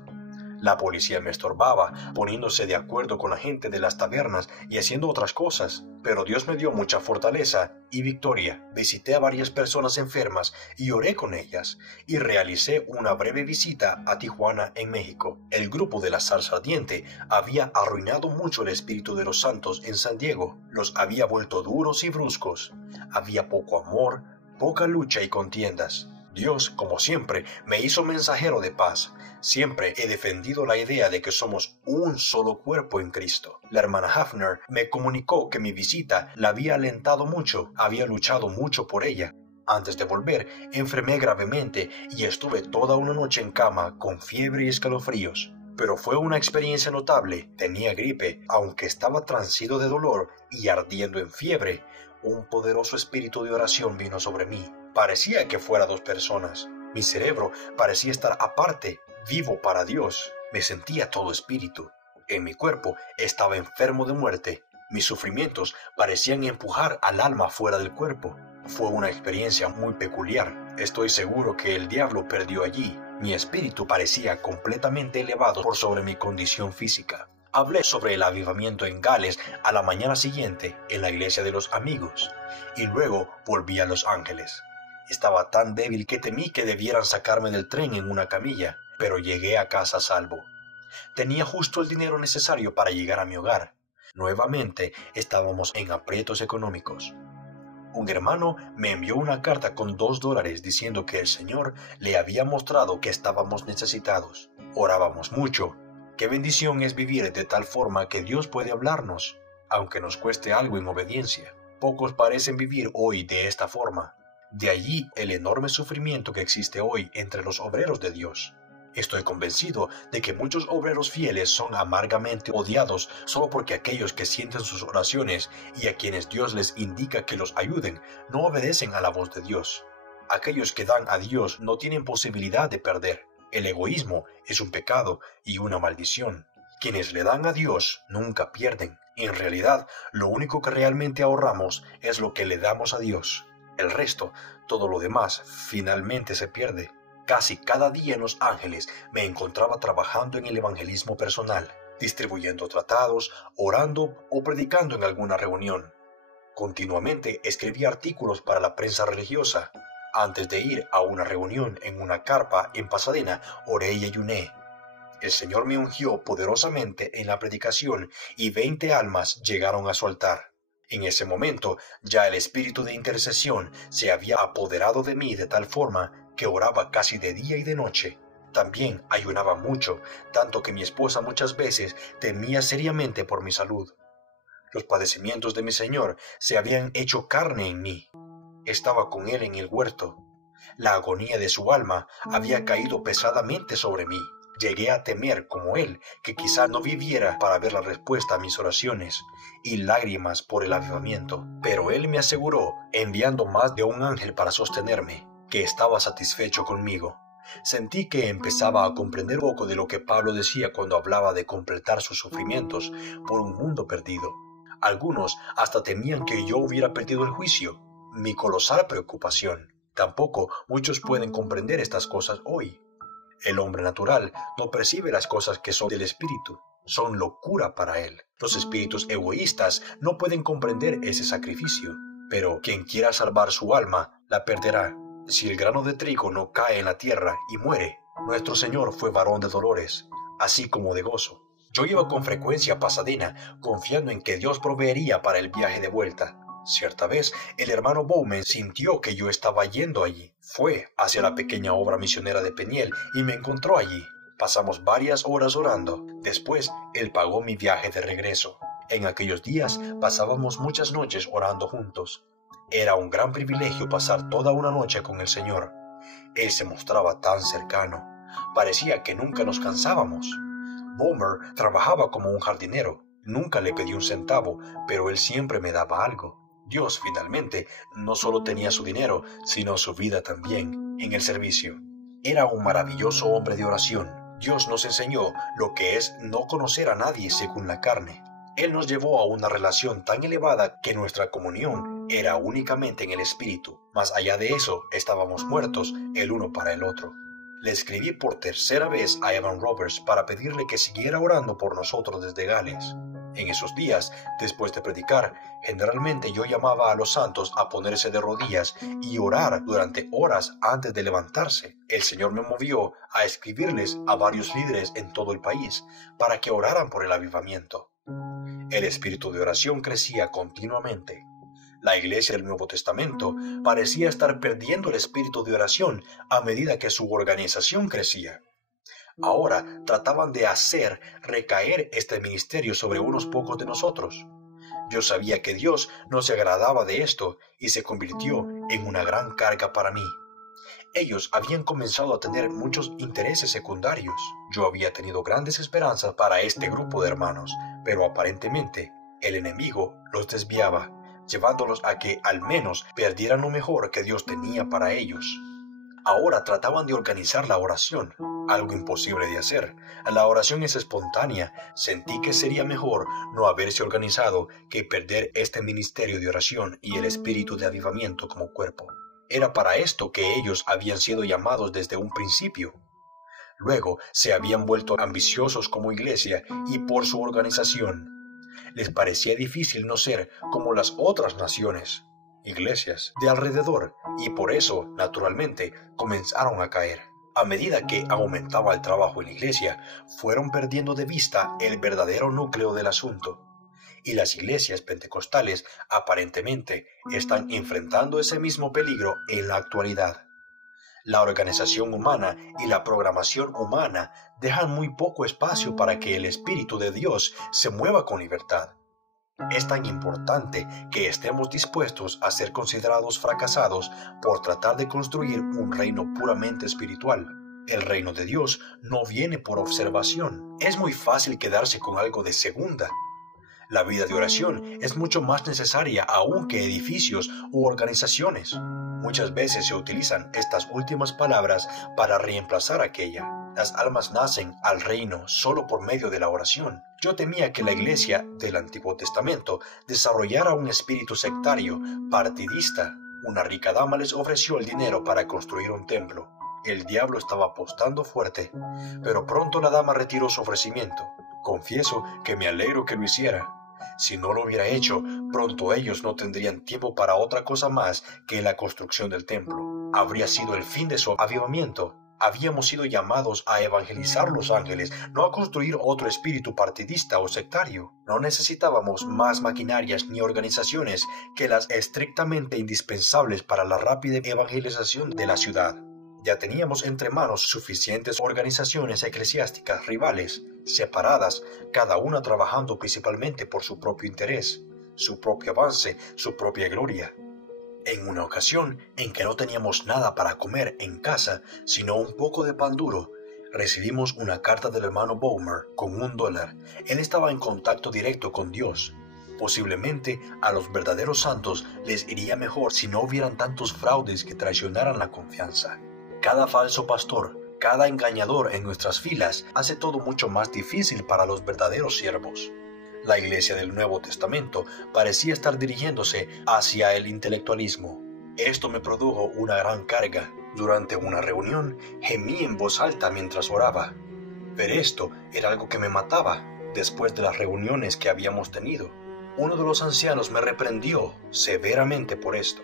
La policía me estorbaba, poniéndose de acuerdo con la gente de las tabernas y haciendo otras cosas. Pero Dios me dio mucha fortaleza y victoria. Visité a varias personas enfermas y oré con ellas. Y realicé una breve visita a Tijuana, en México. El grupo de la Zarza Ardiente había arruinado mucho el espíritu de los santos en San Diego. Los había vuelto duros y bruscos. Había poco amor, poca lucha y contiendas. Dios, como siempre, me hizo mensajero de paz. Siempre he defendido la idea de que somos un solo cuerpo en Cristo. La hermana Hafner me comunicó que mi visita la había alentado mucho, había luchado mucho por ella. Antes de volver, enfermé gravemente y estuve toda una noche en cama con fiebre y escalofríos. Pero fue una experiencia notable. Tenía gripe, aunque estaba transido de dolor y ardiendo en fiebre. Un poderoso espíritu de oración vino sobre mí. Parecía que fuera dos personas. Mi cerebro parecía estar aparte, vivo para Dios. Me sentía todo espíritu. En mi cuerpo estaba enfermo de muerte. Mis sufrimientos parecían empujar al alma fuera del cuerpo. Fue una experiencia muy peculiar. Estoy seguro que el diablo perdió allí. Mi espíritu parecía completamente elevado por sobre mi condición física. Hablé sobre el avivamiento en Gales a la mañana siguiente en la iglesia de los amigos y luego volví a Los Ángeles. Estaba tan débil que temí que debieran sacarme del tren en una camilla, pero llegué a casa a salvo. Tenía justo el dinero necesario para llegar a mi hogar. Nuevamente estábamos en aprietos económicos. Un hermano me envió una carta con $2 diciendo que el Señor le había mostrado que estábamos necesitados. Orábamos mucho. Qué bendición es vivir de tal forma que Dios puede hablarnos, aunque nos cueste algo en obediencia. Pocos parecen vivir hoy de esta forma. De allí el enorme sufrimiento que existe hoy entre los obreros de Dios. Estoy convencido de que muchos obreros fieles son amargamente odiados solo porque aquellos que sienten sus oraciones y a quienes Dios les indica que los ayuden no obedecen a la voz de Dios. Aquellos que dan a Dios no tienen posibilidad de perder. El egoísmo es un pecado y una maldición. Quienes le dan a Dios nunca pierden. En realidad, lo único que realmente ahorramos es lo que le damos a Dios. El resto, todo lo demás, finalmente se pierde. Casi cada día en Los Ángeles me encontraba trabajando en el evangelismo personal, distribuyendo tratados, orando o predicando en alguna reunión. Continuamente escribía artículos para la prensa religiosa. Antes de ir a una reunión en una carpa en Pasadena, oré y ayuné. El Señor me ungió poderosamente en la predicación y 20 almas llegaron a su altar. En ese momento, ya el espíritu de intercesión se había apoderado de mí de tal forma que oraba casi de día y de noche. También ayunaba mucho, tanto que mi esposa muchas veces temía seriamente por mi salud. Los padecimientos de mi Señor se habían hecho carne en mí. Estaba con Él en el huerto. La agonía de su alma había caído pesadamente sobre mí. Llegué a temer, como Él, que quizá no viviera para ver la respuesta a mis oraciones y lágrimas por el avivamiento. Pero Él me aseguró, enviando más de un ángel para sostenerme, que estaba satisfecho conmigo. Sentí que empezaba a comprender un poco de lo que Pablo decía cuando hablaba de completar sus sufrimientos por un mundo perdido. Algunos hasta temían que yo hubiera perdido el juicio. Mi colosal preocupación. Tampoco muchos pueden comprender estas cosas hoy. El hombre natural no percibe las cosas que son del espíritu. Son locura para él. Los espíritus egoístas no pueden comprender ese sacrificio. Pero quien quiera salvar su alma, la perderá. si el grano de trigo no cae en la tierra y muere, nuestro Señor fue varón de dolores, así como de gozo. Yo iba con frecuencia a Pasadena, confiando en que Dios proveería para el viaje de vuelta. Cierta vez, el hermano Bowman sintió que yo estaba yendo allí. Fue hacia la pequeña obra misionera de Peniel y me encontró allí. Pasamos varias horas orando. Después, él pagó mi viaje de regreso. En aquellos días pasábamos muchas noches orando juntos. Era un gran privilegio pasar toda una noche con el Señor. Él se mostraba tan cercano. Parecía que nunca nos cansábamos. Bowman trabajaba como un jardinero. Nunca le pedí un centavo, pero él siempre me daba algo. Dios, finalmente, no solo tenía su dinero, sino su vida también, en el servicio. Era un maravilloso hombre de oración. Dios nos enseñó lo que es no conocer a nadie según la carne. Él nos llevó a una relación tan elevada que nuestra comunión era únicamente en el Espíritu. Más allá de eso, estábamos muertos el uno para el otro. Le escribí por tercera vez a Evan Roberts para pedirle que siguiera orando por nosotros desde Gales. En esos días, después de predicar, generalmente yo llamaba a los santos a ponerse de rodillas y orar durante horas antes de levantarse. El Señor me movió a escribirles a varios líderes en todo el país para que oraran por el avivamiento. El espíritu de oración crecía continuamente. La iglesia del Nuevo Testamento parecía estar perdiendo el espíritu de oración a medida que su organización crecía. Ahora trataban de hacer recaer este ministerio sobre unos pocos de nosotros. Yo sabía que Dios no se agradaba de esto y se convirtió en una gran carga para mí. Ellos habían comenzado a tener muchos intereses secundarios. Yo había tenido grandes esperanzas para este grupo de hermanos, pero aparentemente el enemigo los desviaba, llevándolos a que al menos perdieran lo mejor que Dios tenía para ellos. Ahora trataban de organizar la oración, algo imposible de hacer. La oración es espontánea. Sentí que sería mejor no haberse organizado que perder este ministerio de oración y el espíritu de avivamiento como cuerpo. Era para esto que ellos habían sido llamados desde un principio. Luego se habían vuelto ambiciosos como iglesia y por su organización. Les parecía difícil no ser como las otras naciones, iglesias de alrededor, y por eso, naturalmente, comenzaron a caer. A medida que aumentaba el trabajo en la iglesia, fueron perdiendo de vista el verdadero núcleo del asunto. Y las iglesias pentecostales aparentemente están enfrentando ese mismo peligro en la actualidad. La organización humana y la programación humana dejan muy poco espacio para que el Espíritu de Dios se mueva con libertad. Es tan importante que estemos dispuestos a ser considerados fracasados por tratar de construir un reino puramente espiritual. El reino de Dios no viene por observación. Es muy fácil quedarse con algo de segunda. La vida de oración es mucho más necesaria aún que edificios u organizaciones. Muchas veces se utilizan estas últimas palabras para reemplazar aquella. Las almas nacen al reino solo por medio de la oración. Yo temía que la iglesia del Antiguo Testamento desarrollara un espíritu sectario, partidista. Una rica dama les ofreció el dinero para construir un templo. El diablo estaba apostando fuerte, pero pronto la dama retiró su ofrecimiento. Confieso que me alegro que lo hiciera. Si no lo hubiera hecho, pronto ellos no tendrían tiempo para otra cosa más que la construcción del templo. Habría sido el fin de su avivamiento. Habíamos sido llamados a evangelizar los ángeles, no a construir otro espíritu partidista o sectario. No necesitábamos más maquinarias ni organizaciones que las estrictamente indispensables para la rápida evangelización de la ciudad. Ya teníamos entre manos suficientes organizaciones eclesiásticas rivales, separadas, cada una trabajando principalmente por su propio interés, su propio avance, su propia gloria. En una ocasión en que no teníamos nada para comer en casa, sino un poco de pan duro, recibimos una carta del hermano Bowman con $1. Él estaba en contacto directo con Dios. Posiblemente a los verdaderos santos les iría mejor si no hubieran tantos fraudes que traicionaran la confianza. Cada falso pastor, cada engañador en nuestras filas hace todo mucho más difícil para los verdaderos siervos. La iglesia del Nuevo Testamento parecía estar dirigiéndose hacia el intelectualismo. Esto me produjo una gran carga. Durante una reunión, gemí en voz alta mientras oraba. Ver esto era algo que me mataba después de las reuniones que habíamos tenido. Uno de los ancianos me reprendió severamente por esto.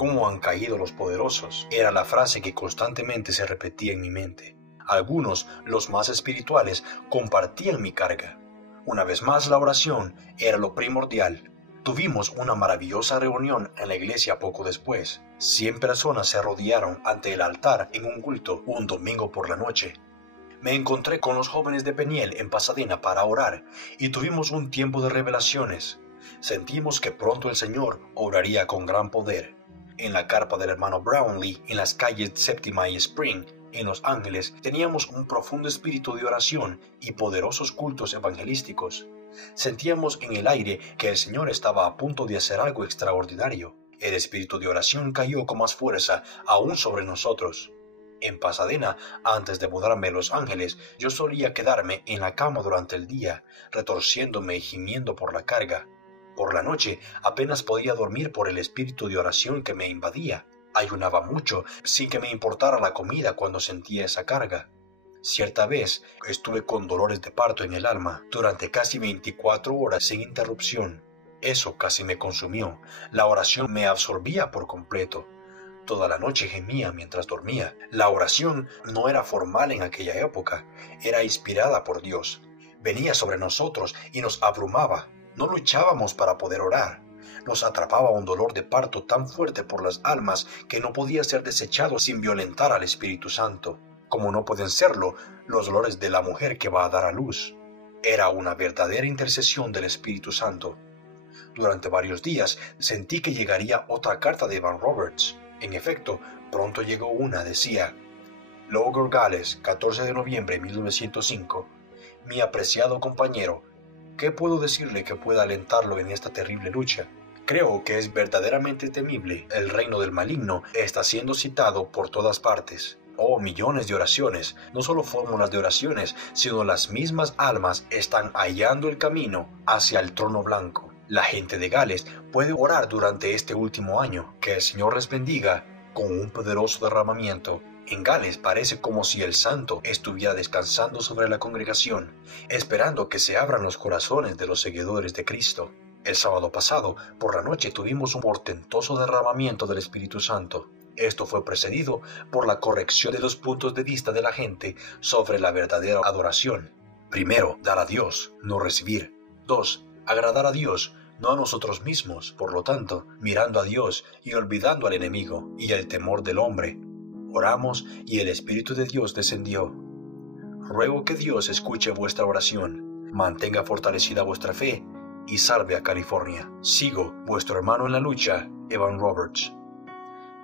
¿Cómo han caído los poderosos? Era la frase que constantemente se repetía en mi mente. Algunos, los más espirituales, compartían mi carga. Una vez más, la oración era lo primordial. Tuvimos una maravillosa reunión en la iglesia poco después. 100 personas se arrodillaron ante el altar en un culto un domingo por la noche. Me encontré con los jóvenes de Peniel en Pasadena para orar y tuvimos un tiempo de revelaciones. Sentimos que pronto el Señor obraría con gran poder. En la carpa del hermano Brownlee, en las calles Séptima y Spring, en Los Ángeles, teníamos un profundo espíritu de oración y poderosos cultos evangelísticos. Sentíamos en el aire que el Señor estaba a punto de hacer algo extraordinario. El espíritu de oración cayó con más fuerza aún sobre nosotros. En Pasadena, antes de mudarme a Los Ángeles, yo solía quedarme en la cama durante el día, retorciéndome y gimiendo por la carga. Por la noche apenas podía dormir por el espíritu de oración que me invadía. Ayunaba mucho sin que me importara la comida cuando sentía esa carga. Cierta vez estuve con dolores de parto en el alma durante casi 24 horas sin interrupción. Eso casi me consumió. La oración me absorbía por completo. Toda la noche gemía mientras dormía. La oración no era formal en aquella época, era inspirada por Dios. Venía sobre nosotros y nos abrumaba. No luchábamos para poder orar. Nos atrapaba un dolor de parto tan fuerte por las almas que no podía ser desechado sin violentar al Espíritu Santo, como no pueden serlo los dolores de la mujer que va a dar a luz. Era una verdadera intercesión del Espíritu Santo. Durante varios días sentí que llegaría otra carta de Evan Roberts. En efecto, pronto llegó una. Decía: Logan Gales, 14 de noviembre de 1905. Mi apreciado compañero, ¿qué puedo decirle que pueda alentarlo en esta terrible lucha? Creo que es verdaderamente temible. El reino del maligno está siendo citado por todas partes. Oh, millones de oraciones, no solo fórmulas de oraciones, sino las mismas almas están hallando el camino hacia el trono blanco. La gente de Gales puede orar durante este último año. Que el Señor les bendiga con un poderoso derramamiento. En Gales parece como si el Santo estuviera descansando sobre la congregación, esperando que se abran los corazones de los seguidores de Cristo. El sábado pasado, por la noche, tuvimos un portentoso derramamiento del Espíritu Santo. Esto fue precedido por la corrección de los puntos de vista de la gente sobre la verdadera adoración. Primero, dar a Dios, no recibir. 2. Agradar a Dios, no a nosotros mismos, por lo tanto, mirando a Dios y olvidando al enemigo y el temor del hombre. Oramos y el Espíritu de Dios descendió. Ruego que Dios escuche vuestra oración, mantenga fortalecida vuestra fe y salve a California. Sigo, vuestro hermano en la lucha, Evan Roberts.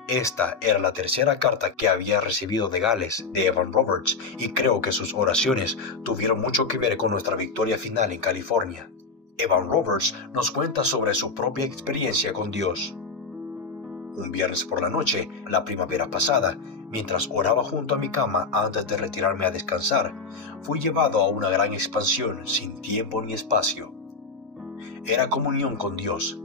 Esta era la tercera carta que había recibido de Gales, de Evan Roberts, y creo que sus oraciones tuvieron mucho que ver con nuestra victoria final en California. Evan Roberts nos cuenta sobre su propia experiencia con Dios. Un viernes por la noche, la primavera pasada, mientras oraba junto a mi cama antes de retirarme a descansar, fui llevado a una gran expansión sin tiempo ni espacio. Era comunión con Dios.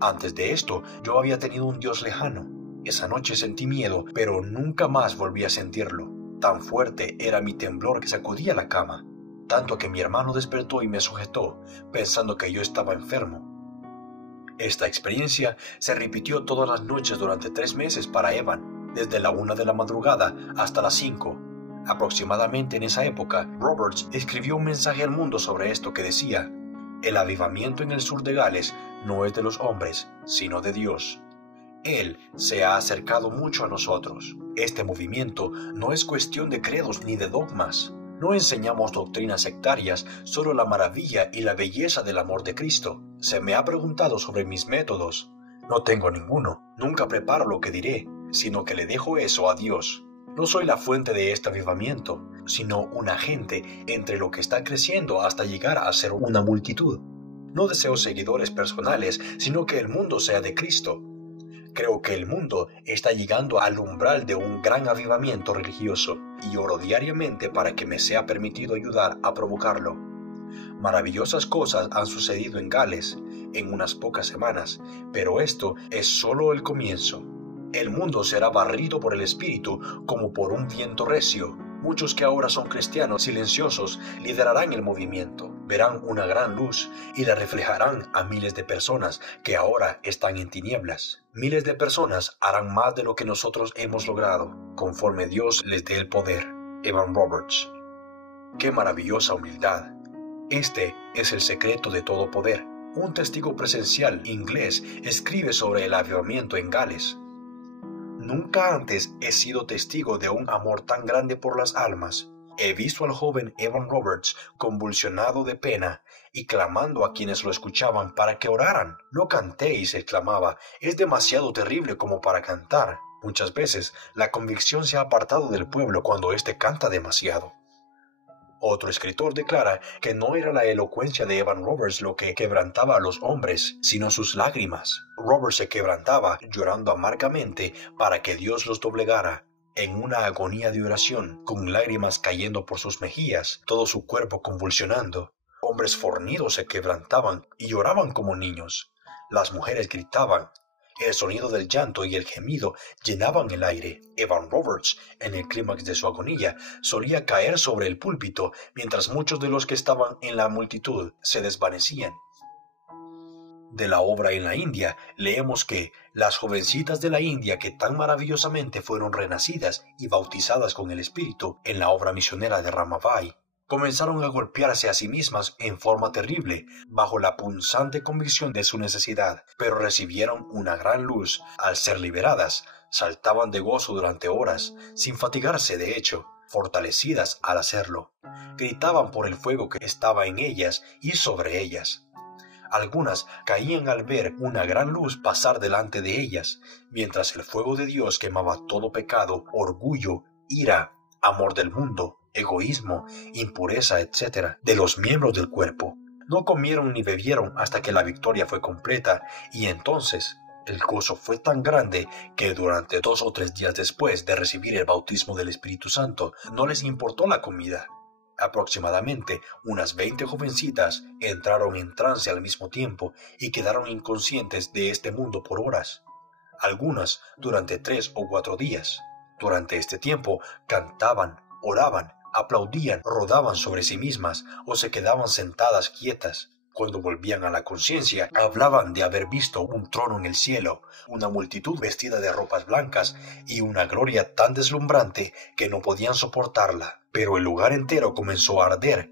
Antes de esto, yo había tenido un Dios lejano. Esa noche sentí miedo, pero nunca más volví a sentirlo. Tan fuerte era mi temblor que sacudía la cama, tanto que mi hermano despertó y me sujetó, pensando que yo estaba enfermo. Esta experiencia se repitió todas las noches durante 3 meses para Evan, desde la 1 de la madrugada hasta las 5. Aproximadamente en esa época, Roberts escribió un mensaje al mundo sobre esto que decía: el avivamiento en el sur de Gales no es de los hombres, sino de Dios. Él se ha acercado mucho a nosotros. Este movimiento no es cuestión de credos ni de dogmas. No enseñamos doctrinas sectarias, solo la maravilla y la belleza del amor de Cristo. Se me ha preguntado sobre mis métodos. No tengo ninguno. Nunca preparo lo que diré, sino que le dejo eso a Dios. No soy la fuente de este avivamiento, sino un agente entre lo que está creciendo hasta llegar a ser una multitud. No deseo seguidores personales, sino que el mundo sea de Cristo. Creo que el mundo está llegando al umbral de un gran avivamiento religioso y oro diariamente para que me sea permitido ayudar a provocarlo. Maravillosas cosas han sucedido en Gales en unas pocas semanas, pero esto es solo el comienzo. El mundo será barrido por el Espíritu como por un viento recio. Muchos que ahora son cristianos silenciosos liderarán el movimiento, verán una gran luz y la reflejarán a miles de personas que ahora están en tinieblas. Miles de personas harán más de lo que nosotros hemos logrado, conforme Dios les dé el poder. Evan Roberts. ¡Qué maravillosa humildad! Este es el secreto de todo poder. Un testigo presencial inglés escribe sobre el avivamiento en Gales. Nunca antes he sido testigo de un amor tan grande por las almas. He visto al joven Evan Roberts convulsionado de pena y clamando a quienes lo escuchaban para que oraran. No cantéis, exclamaba, es demasiado terrible como para cantar. Muchas veces la convicción se ha apartado del pueblo cuando éste canta demasiado. Otro escritor declara que no era la elocuencia de Evan Roberts lo que quebrantaba a los hombres, sino sus lágrimas. Roberts se quebrantaba llorando amargamente para que Dios los doblegara. En una agonía de oración, con lágrimas cayendo por sus mejillas, todo su cuerpo convulsionando. Hombres fornidos se quebrantaban y lloraban como niños. Las mujeres gritaban. El sonido del llanto y el gemido llenaban el aire. Evan Roberts, en el clímax de su agonía, solía caer sobre el púlpito, mientras muchos de los que estaban en la multitud se desvanecían. De la obra en la India, leemos que las jovencitas de la India que tan maravillosamente fueron renacidas y bautizadas con el Espíritu en la obra misionera de Ramabai, comenzaron a golpearse a sí mismas en forma terrible, bajo la punzante convicción de su necesidad, pero recibieron una gran luz. Al ser liberadas, saltaban de gozo durante horas, sin fatigarse de hecho, fortalecidas al hacerlo. Gritaban por el fuego que estaba en ellas y sobre ellas. Algunas caían al ver una gran luz pasar delante de ellas, mientras el fuego de Dios quemaba todo pecado, orgullo, ira, amor del mundo, egoísmo, impureza, etc., de los miembros del cuerpo. No comieron ni bebieron hasta que la victoria fue completa, y entonces el gozo fue tan grande que durante 2 o 3 días después de recibir el bautismo del Espíritu Santo no les importó la comida. Aproximadamente unas 20 jovencitas entraron en trance al mismo tiempo y quedaron inconscientes de este mundo por horas, algunas durante 3 o 4 días. Durante este tiempo cantaban, oraban, aplaudían, rodaban sobre sí mismas o se quedaban sentadas quietas. Cuando volvían a la conciencia, hablaban de haber visto un trono en el cielo, una multitud vestida de ropas blancas y una gloria tan deslumbrante que no podían soportarla. Pero el lugar entero comenzó a arder.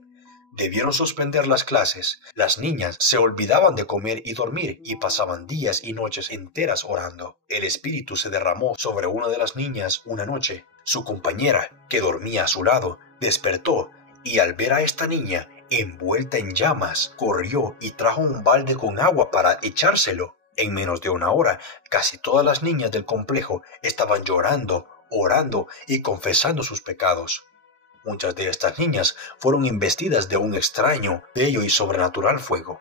Debieron suspender las clases. Las niñas se olvidaban de comer y dormir y pasaban días y noches enteras orando. El Espíritu se derramó sobre una de las niñas una noche. Su compañera, que dormía a su lado, despertó y al ver a esta niña envuelta en llamas, corrió y trajo un balde con agua para echárselo. En menos de una hora, casi todas las niñas del complejo estaban llorando, orando y confesando sus pecados. Muchas de estas niñas fueron investidas de un extraño, bello y sobrenatural fuego.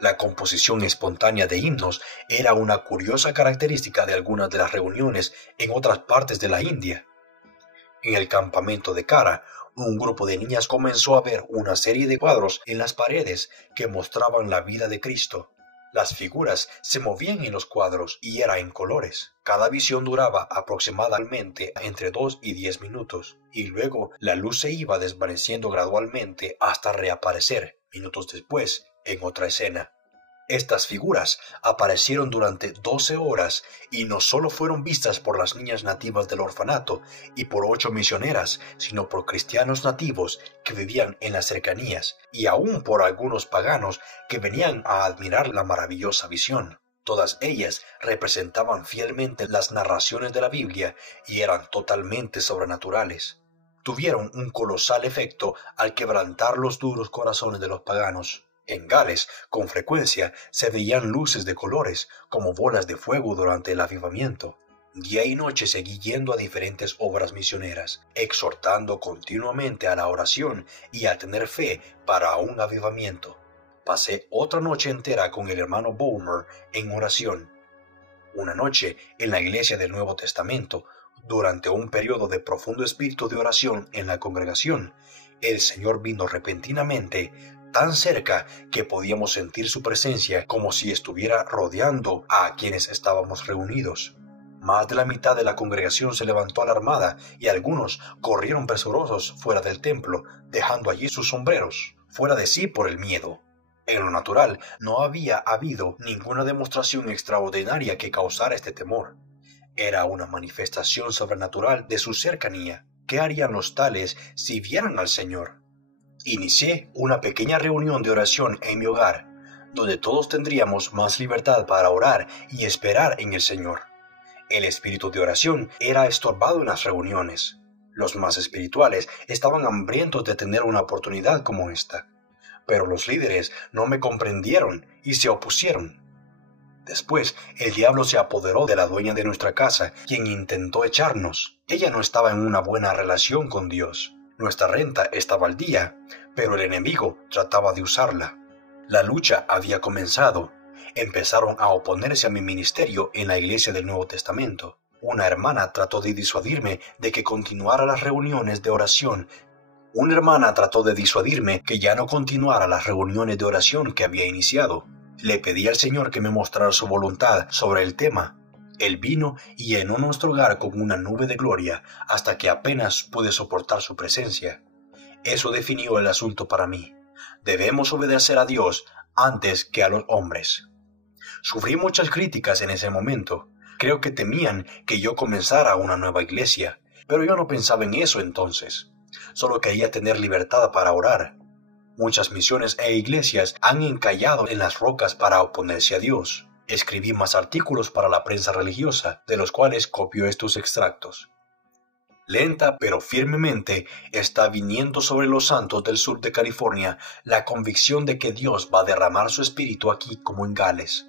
La composición espontánea de himnos era una curiosa característica de algunas de las reuniones en otras partes de la India. En el campamento de Kara, un grupo de niñas comenzó a ver una serie de cuadros en las paredes que mostraban la vida de Cristo. Las figuras se movían en los cuadros y era en colores. Cada visión duraba aproximadamente entre 2 y 10 minutos, y luego la luz se iba desvaneciendo gradualmente hasta reaparecer, minutos después, en otra escena. Estas figuras aparecieron durante 12 horas y no solo fueron vistas por las niñas nativas del orfanato y por 8 misioneras, sino por cristianos nativos que vivían en las cercanías y aún por algunos paganos que venían a admirar la maravillosa visión. Todas ellas representaban fielmente las narraciones de la Biblia y eran totalmente sobrenaturales. Tuvieron un colosal efecto al quebrantar los duros corazones de los paganos. En Gales, con frecuencia, se veían luces de colores, como bolas de fuego durante el avivamiento. Día y noche seguí yendo a diferentes obras misioneras, exhortando continuamente a la oración y a tener fe para un avivamiento. Pasé otra noche entera con el hermano Bowmer en oración. Una noche, en la iglesia del Nuevo Testamento, durante un periodo de profundo espíritu de oración en la congregación, el Señor vino repentinamente, tan cerca que podíamos sentir su presencia como si estuviera rodeando a quienes estábamos reunidos. Más de la mitad de la congregación se levantó alarmada y algunos corrieron presurosos fuera del templo, dejando allí sus sombreros, fuera de sí por el miedo. En lo natural, no había habido ninguna demostración extraordinaria que causara este temor. Era una manifestación sobrenatural de su cercanía. ¿Qué harían los tales si vieran al Señor? Inicié una pequeña reunión de oración en mi hogar, donde todos tendríamos más libertad para orar y esperar en el Señor. El espíritu de oración era estorbado en las reuniones. Los más espirituales estaban hambrientos de tener una oportunidad como esta, pero los líderes no me comprendieron y se opusieron. Después, el diablo se apoderó de la dueña de nuestra casa, quien intentó echarnos. Ella no estaba en una buena relación con Dios. Nuestra renta estaba al día, pero el enemigo trataba de usarla. La lucha había comenzado. Empezaron a oponerse a mi ministerio en la iglesia del Nuevo Testamento. Una hermana trató de disuadirme de que continuara las reuniones de oración. Una hermana trató de disuadirme que ya no continuara las reuniones de oración que había iniciado. Le pedí al Señor que me mostrara su voluntad sobre el tema. Él vino y llenó nuestro hogar con una nube de gloria hasta que apenas pude soportar su presencia. Eso definió el asunto para mí. Debemos obedecer a Dios antes que a los hombres. Sufrí muchas críticas en ese momento. Creo que temían que yo comenzara una nueva iglesia, pero yo no pensaba en eso entonces. Solo quería tener libertad para orar. Muchas misiones e iglesias han encallado en las rocas para oponerse a Dios. Escribí más artículos para la prensa religiosa, de los cuales copio estos extractos. Lenta pero firmemente está viniendo sobre los santos del sur de California la convicción de que Dios va a derramar su espíritu aquí como en Gales.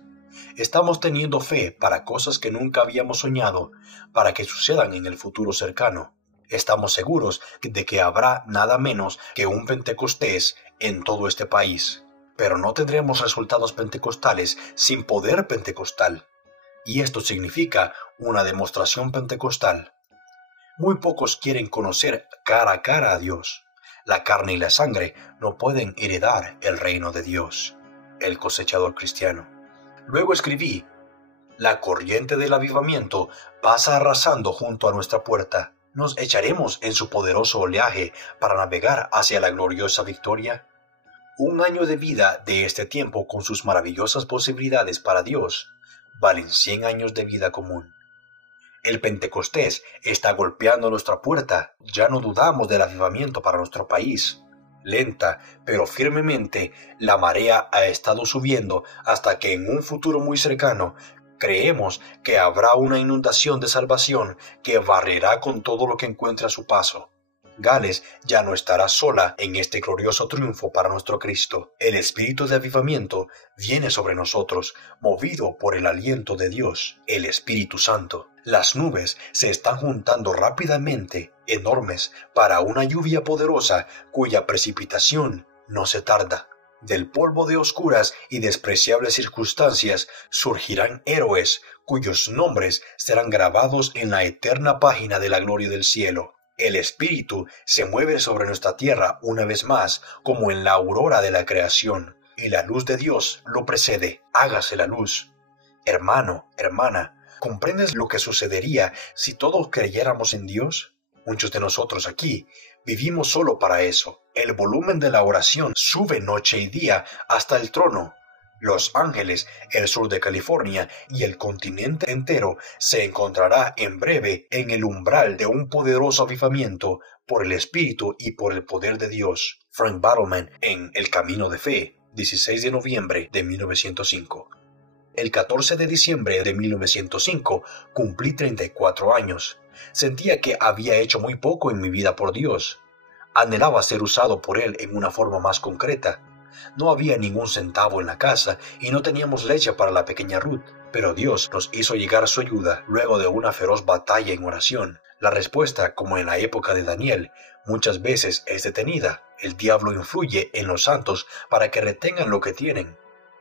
Estamos teniendo fe para cosas que nunca habíamos soñado, para que sucedan en el futuro cercano. Estamos seguros de que habrá nada menos que un Pentecostés en todo este país. Pero no tendremos resultados pentecostales sin poder pentecostal. Y esto significa una demostración pentecostal. Muy pocos quieren conocer cara a cara a Dios. La carne y la sangre no pueden heredar el reino de Dios. El cosechador cristiano. Luego escribí: la corriente del avivamiento pasa arrasando junto a nuestra puerta. ¿Nos echaremos en su poderoso oleaje para navegar hacia la gloriosa victoria? Un año de vida de este tiempo con sus maravillosas posibilidades para Dios valen 100 años de vida común. El Pentecostés está golpeando nuestra puerta. Ya no dudamos del avivamiento para nuestro país. Lenta pero firmemente, la marea ha estado subiendo hasta que en un futuro muy cercano creemos que habrá una inundación de salvación que barrerá con todo lo que encuentre a su paso. Gales ya no estará sola en este glorioso triunfo para nuestro Cristo. El espíritu de avivamiento viene sobre nosotros, movido por el aliento de Dios, el Espíritu Santo. Las nubes se están juntando rápidamente, enormes, para una lluvia poderosa cuya precipitación no se tarda. Del polvo de oscuras y despreciables circunstancias surgirán héroes cuyos nombres serán grabados en la eterna página de la gloria del cielo. El Espíritu se mueve sobre nuestra tierra una vez más, como en la aurora de la creación, y la luz de Dios lo precede. Hágase la luz. Hermano, hermana, ¿comprendes lo que sucedería si todos creyéramos en Dios? Muchos de nosotros aquí vivimos solo para eso. El volumen de la oración sube noche y día hasta el trono. Los Ángeles, el sur de California y el continente entero se encontrará en breve en el umbral de un poderoso avivamiento por el Espíritu y por el poder de Dios. Frank Battleman en El Camino de Fe, 16 de noviembre de 1905. El 14 de diciembre de 1905 cumplí 34 años. Sentía que había hecho muy poco en mi vida por Dios. Anhelaba ser usado por Él en una forma más concreta. No había ningún centavo en la casa y no teníamos leche para la pequeña Ruth, pero Dios nos hizo llegar su ayuda luego de una feroz batalla en oración. La respuesta, como en la época de Daniel, muchas veces es detenida. El diablo influye en los santos para que retengan lo que tienen.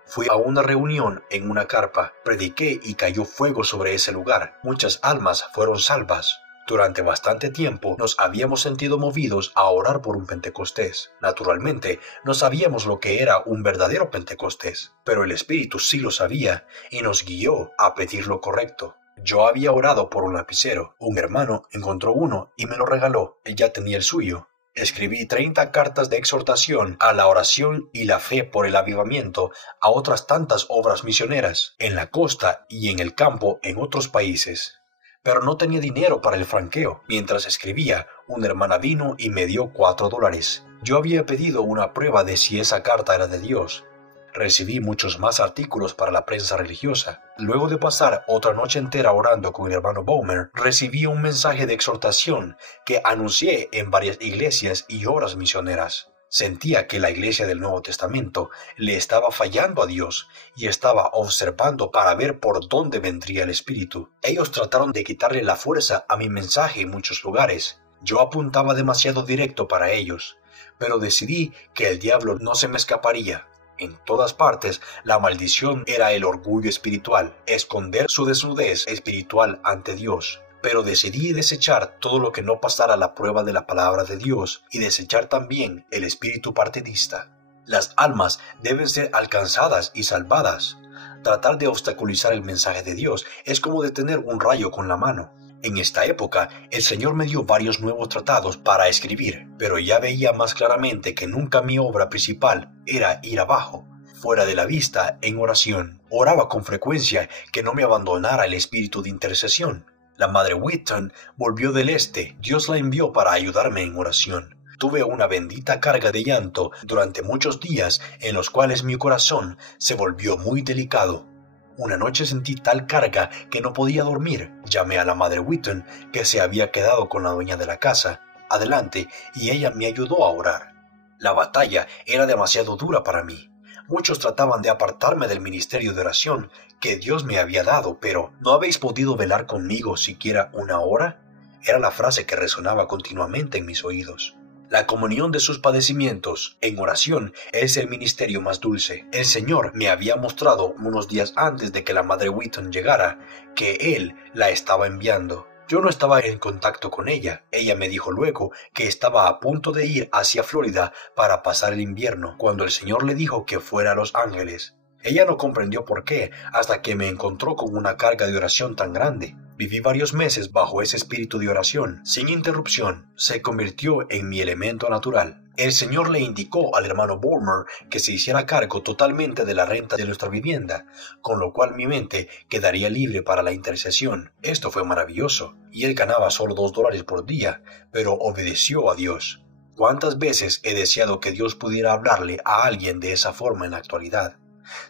Fui a una reunión en una carpa, prediqué y cayó fuego sobre ese lugar. Muchas almas fueron salvas. Durante bastante tiempo nos habíamos sentido movidos a orar por un Pentecostés. Naturalmente, no sabíamos lo que era un verdadero Pentecostés, pero el Espíritu sí lo sabía y nos guió a pedir lo correcto. Yo había orado por un lapicero. Un hermano encontró uno y me lo regaló. Él ya tenía el suyo. Escribí 30 cartas de exhortación a la oración y la fe por el avivamiento a otras tantas obras misioneras, en la costa y en el campo en otros países. Pero no tenía dinero para el franqueo. Mientras escribía, una hermana vino y me dio $4. Yo había pedido una prueba de si esa carta era de Dios. Recibí muchos más artículos para la prensa religiosa. Luego de pasar otra noche entera orando con el hermano Bowmer, recibí un mensaje de exhortación que anuncié en varias iglesias y obras misioneras. Sentía que la iglesia del Nuevo Testamento le estaba fallando a Dios y estaba observando para ver por dónde vendría el Espíritu. Ellos trataron de quitarle la fuerza a mi mensaje en muchos lugares. Yo apuntaba demasiado directo para ellos, pero decidí que el diablo no se me escaparía. En todas partes, la maldición era el orgullo espiritual, esconder su desnudez espiritual ante Dios. Pero decidí desechar todo lo que no pasara la prueba de la palabra de Dios y desechar también el espíritu partidista. Las almas deben ser alcanzadas y salvadas. Tratar de obstaculizar el mensaje de Dios es como detener un rayo con la mano. En esta época, el Señor me dio varios nuevos tratados para escribir, pero ya veía más claramente que nunca mi obra principal era ir abajo, fuera de la vista, en oración. Oraba con frecuencia que no me abandonara el espíritu de intercesión. La madre Whitton volvió del este. Dios la envió para ayudarme en oración. Tuve una bendita carga de llanto durante muchos días en los cuales mi corazón se volvió muy delicado. Una noche sentí tal carga que no podía dormir. Llamé a la madre Whitton, que se había quedado con la dueña de la casa, adelante, y ella me ayudó a orar. La batalla era demasiado dura para mí. Muchos trataban de apartarme del ministerio de oración que Dios me había dado, pero ¿no habéis podido velar conmigo siquiera una hora? Era la frase que resonaba continuamente en mis oídos. La comunión de sus padecimientos en oración es el ministerio más dulce. El Señor me había mostrado unos días antes de que la madre Whitton llegara que Él la estaba enviando. Yo no estaba en contacto con ella. Ella me dijo luego que estaba a punto de ir hacia Florida para pasar el invierno, cuando el Señor le dijo que fuera a Los Ángeles. Ella no comprendió por qué hasta que me encontró con una carga de oración tan grande. Viví varios meses bajo ese espíritu de oración, sin interrupción. Se convirtió en mi elemento natural. El Señor le indicó al hermano Bulmer que se hiciera cargo totalmente de la renta de nuestra vivienda, con lo cual mi mente quedaría libre para la intercesión. Esto fue maravilloso, y él ganaba solo $2 por día, pero obedeció a Dios. ¿Cuántas veces he deseado que Dios pudiera hablarle a alguien de esa forma en la actualidad?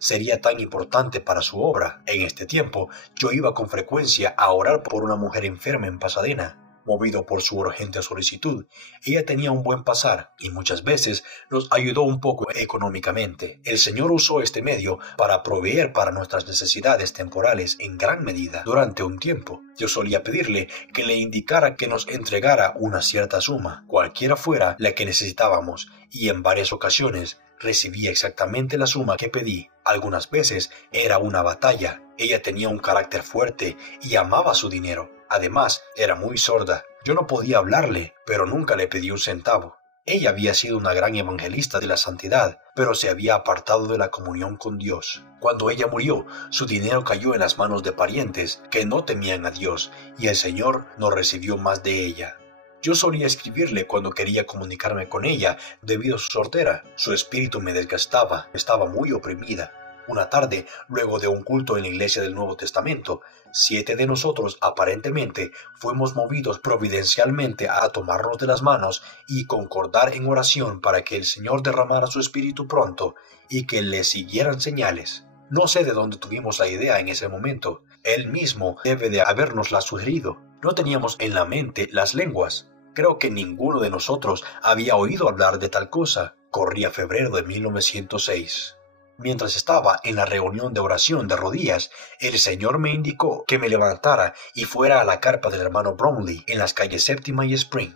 Sería tan importante para su obra. En este tiempo, yo iba con frecuencia a orar por una mujer enferma en Pasadena. Movido por su urgente solicitud, ella tenía un buen pasar y muchas veces nos ayudó un poco económicamente. El Señor usó este medio para proveer para nuestras necesidades temporales en gran medida durante un tiempo. Yo solía pedirle que le indicara que nos entregara una cierta suma, cualquiera fuera la que necesitábamos, y en varias ocasiones recibí exactamente la suma que pedí. Algunas veces era una batalla. Ella tenía un carácter fuerte y amaba su dinero. Además, era muy sorda. Yo no podía hablarle, pero nunca le pedí un centavo. Ella había sido una gran evangelista de la santidad, pero se había apartado de la comunión con Dios. Cuando ella murió, su dinero cayó en las manos de parientes que no temían a Dios, y el Señor no recibió más de ella. Yo solía escribirle cuando quería comunicarme con ella debido a su sordera. Su espíritu me desgastaba, estaba muy oprimida. Una tarde, luego de un culto en la iglesia del Nuevo Testamento, 7 de nosotros aparentemente fuimos movidos providencialmente a tomarnos de las manos y concordar en oración para que el Señor derramara su espíritu pronto y que le siguieran señales. No sé de dónde tuvimos la idea en ese momento. Él mismo debe de habernosla sugerido. No teníamos en la mente las lenguas. Creo que ninguno de nosotros había oído hablar de tal cosa. Corría febrero de 1906. Mientras estaba en la reunión de oración de rodillas, el Señor me indicó que me levantara y fuera a la carpa del hermano Brownlee en las calles Séptima y Spring.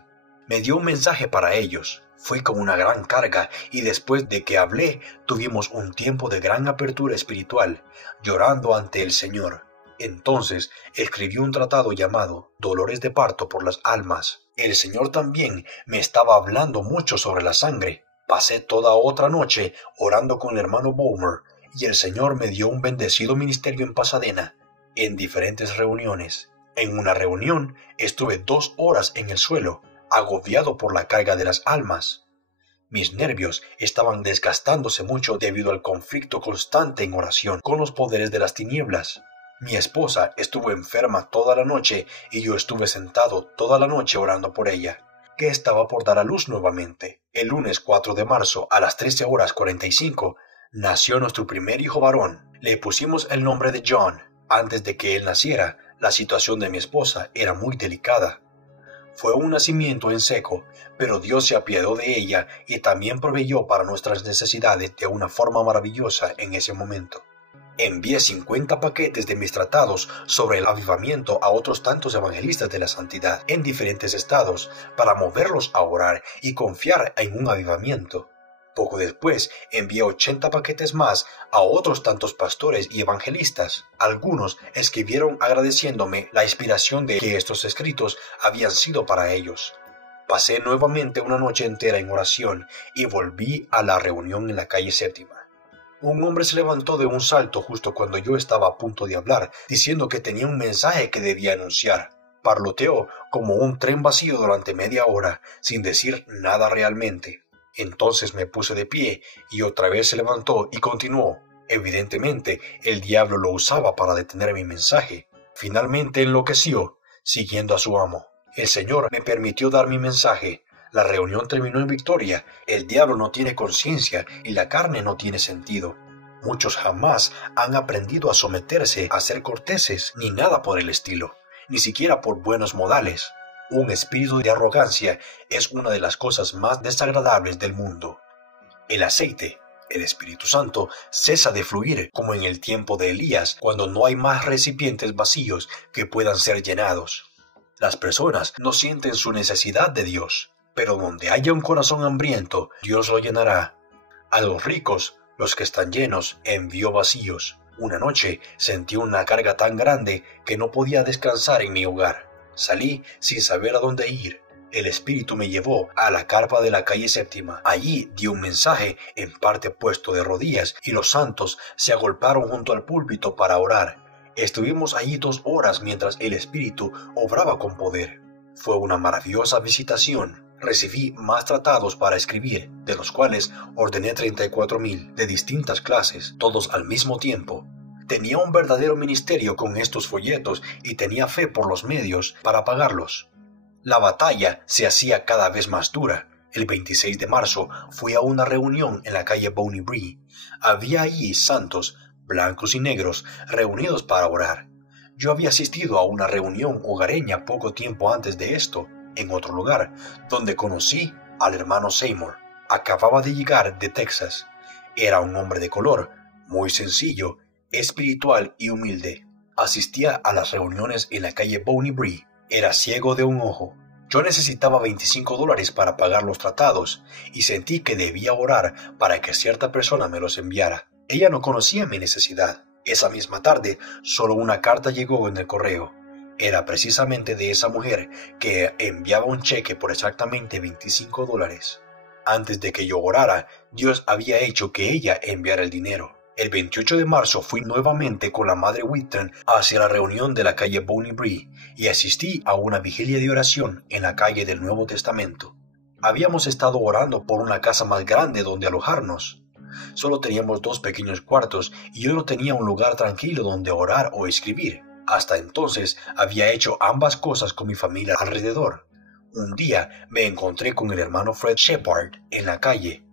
Me dio un mensaje para ellos. Fui con una gran carga y después de que hablé tuvimos un tiempo de gran apertura espiritual, llorando ante el Señor. Entonces escribí un tratado llamado Dolores de parto por las almas. El Señor también me estaba hablando mucho sobre la sangre. Pasé toda otra noche orando con el hermano Bulmer y el Señor me dio un bendecido ministerio en Pasadena. en diferentes reuniones. En una reunión estuve 2 horas en el suelo, agobiado por la carga de las almas. Mis nervios estaban desgastándose mucho debido al conflicto constante en oración con los poderes de las tinieblas. Mi esposa estuvo enferma toda la noche y yo estuve sentado toda la noche orando por ella, que estaba por dar a luz nuevamente. El lunes 4 de marzo a las 13:45 nació nuestro primer hijo varón. Le pusimos el nombre de John. Antes de que él naciera, la situación de mi esposa era muy delicada. Fue un nacimiento en seco, pero Dios se apiadó de ella y también proveyó para nuestras necesidades de una forma maravillosa en ese momento. Envié 50 paquetes de mis tratados sobre el avivamiento a otros tantos evangelistas de la santidad en diferentes estados para moverlos a orar y confiar en un avivamiento. Poco después envié 80 paquetes más a otros tantos pastores y evangelistas. Algunos escribieron agradeciéndome la inspiración de que estos escritos habían sido para ellos. Pasé nuevamente una noche entera en oración y volví a la reunión en la calle Séptima. Un hombre se levantó de un salto justo cuando yo estaba a punto de hablar, diciendo que tenía un mensaje que debía anunciar. Parloteó como un tren vacío durante media hora, sin decir nada realmente. Entonces me puse de pie y otra vez se levantó y continuó. Evidentemente, el diablo lo usaba para detener mi mensaje. Finalmente enloqueció, siguiendo a su amo. El Señor me permitió dar mi mensaje. La reunión terminó en victoria. El diablo no tiene conciencia y la carne no tiene sentido. Muchos jamás han aprendido a someterse, a ser corteses, ni nada por el estilo, ni siquiera por buenos modales. Un espíritu de arrogancia es una de las cosas más desagradables del mundo. El aceite, el Espíritu Santo, cesa de fluir como en el tiempo de Elías, cuando no hay más recipientes vacíos que puedan ser llenados. Las personas no sienten su necesidad de Dios, pero donde haya un corazón hambriento, Dios lo llenará. A los ricos, los que están llenos, envió vacíos. Una noche sentí una carga tan grande que no podía descansar en mi hogar. Salí sin saber a dónde ir. El Espíritu me llevó a la carpa de la calle Séptima. Allí di un mensaje, en parte puesto de rodillas, y los santos se agolparon junto al púlpito para orar. Estuvimos allí 2 horas mientras el Espíritu obraba con poder. Fue una maravillosa visitación. Recibí más tratados para escribir, de los cuales ordené 34,000, de distintas clases, todos al mismo tiempo. Tenía un verdadero ministerio con estos folletos y tenía fe por los medios para pagarlos. La batalla se hacía cada vez más dura. El 26 de marzo fui a una reunión en la calle Bonnie Bree. Había allí santos, blancos y negros, reunidos para orar. Yo había asistido a una reunión hogareña poco tiempo antes de esto, en otro lugar, donde conocí al hermano Seymour. Acababa de llegar de Texas. Era un hombre de color, muy sencillo, espiritual y humilde. Asistía a las reuniones en la calle Bonnie Bree. Era ciego de un ojo. Yo necesitaba $25 para pagar los tratados y sentí que debía orar para que cierta persona me los enviara. Ella no conocía mi necesidad. Esa misma tarde, solo una carta llegó en el correo. Era precisamente de esa mujer que enviaba un cheque por exactamente $25. Antes de que yo orara, Dios había hecho que ella enviara el dinero. El 28 de marzo fui nuevamente con la madre Whitton hacia la reunión de la calle Bonnie Bree y asistí a una vigilia de oración en la calle del Nuevo Testamento. Habíamos estado orando por una casa más grande donde alojarnos. Solo teníamos 2 pequeños cuartos y yo no tenía un lugar tranquilo donde orar o escribir. Hasta entonces había hecho ambas cosas con mi familia alrededor. Un día me encontré con el hermano Fred Shepard en la calle.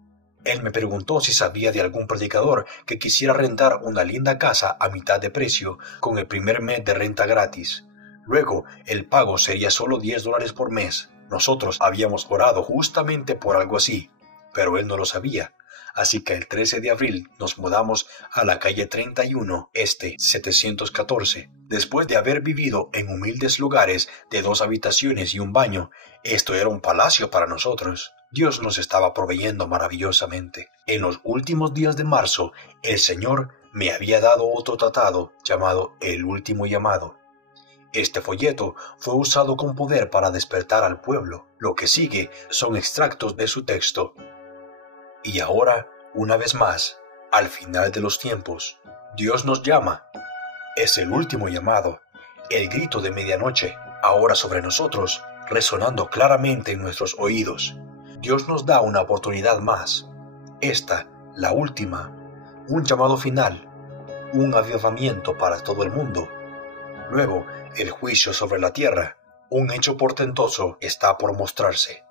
Él me preguntó si sabía de algún predicador que quisiera rentar una linda casa a mitad de precio con el primer mes de renta gratis. Luego, el pago sería solo $10 por mes. Nosotros habíamos orado justamente por algo así, pero él no lo sabía. Así que el 13 de abril nos mudamos a la calle 31 Este 714. Después de haber vivido en humildes lugares de 2 habitaciones y un baño, esto era un palacio para nosotros. Dios nos estaba proveyendo maravillosamente. En los últimos días de marzo, el Señor me había dado otro tratado llamado El Último Llamado. Este folleto fue usado con poder para despertar al pueblo. Lo que sigue son extractos de su texto. Y ahora, una vez más, al final de los tiempos, Dios nos llama. Es el último llamado, el grito de medianoche, ahora sobre nosotros, resonando claramente en nuestros oídos. Dios nos da una oportunidad más. Esta, la última, un llamado final, un avivamiento para todo el mundo. Luego, el juicio sobre la tierra, un hecho portentoso, está por mostrarse.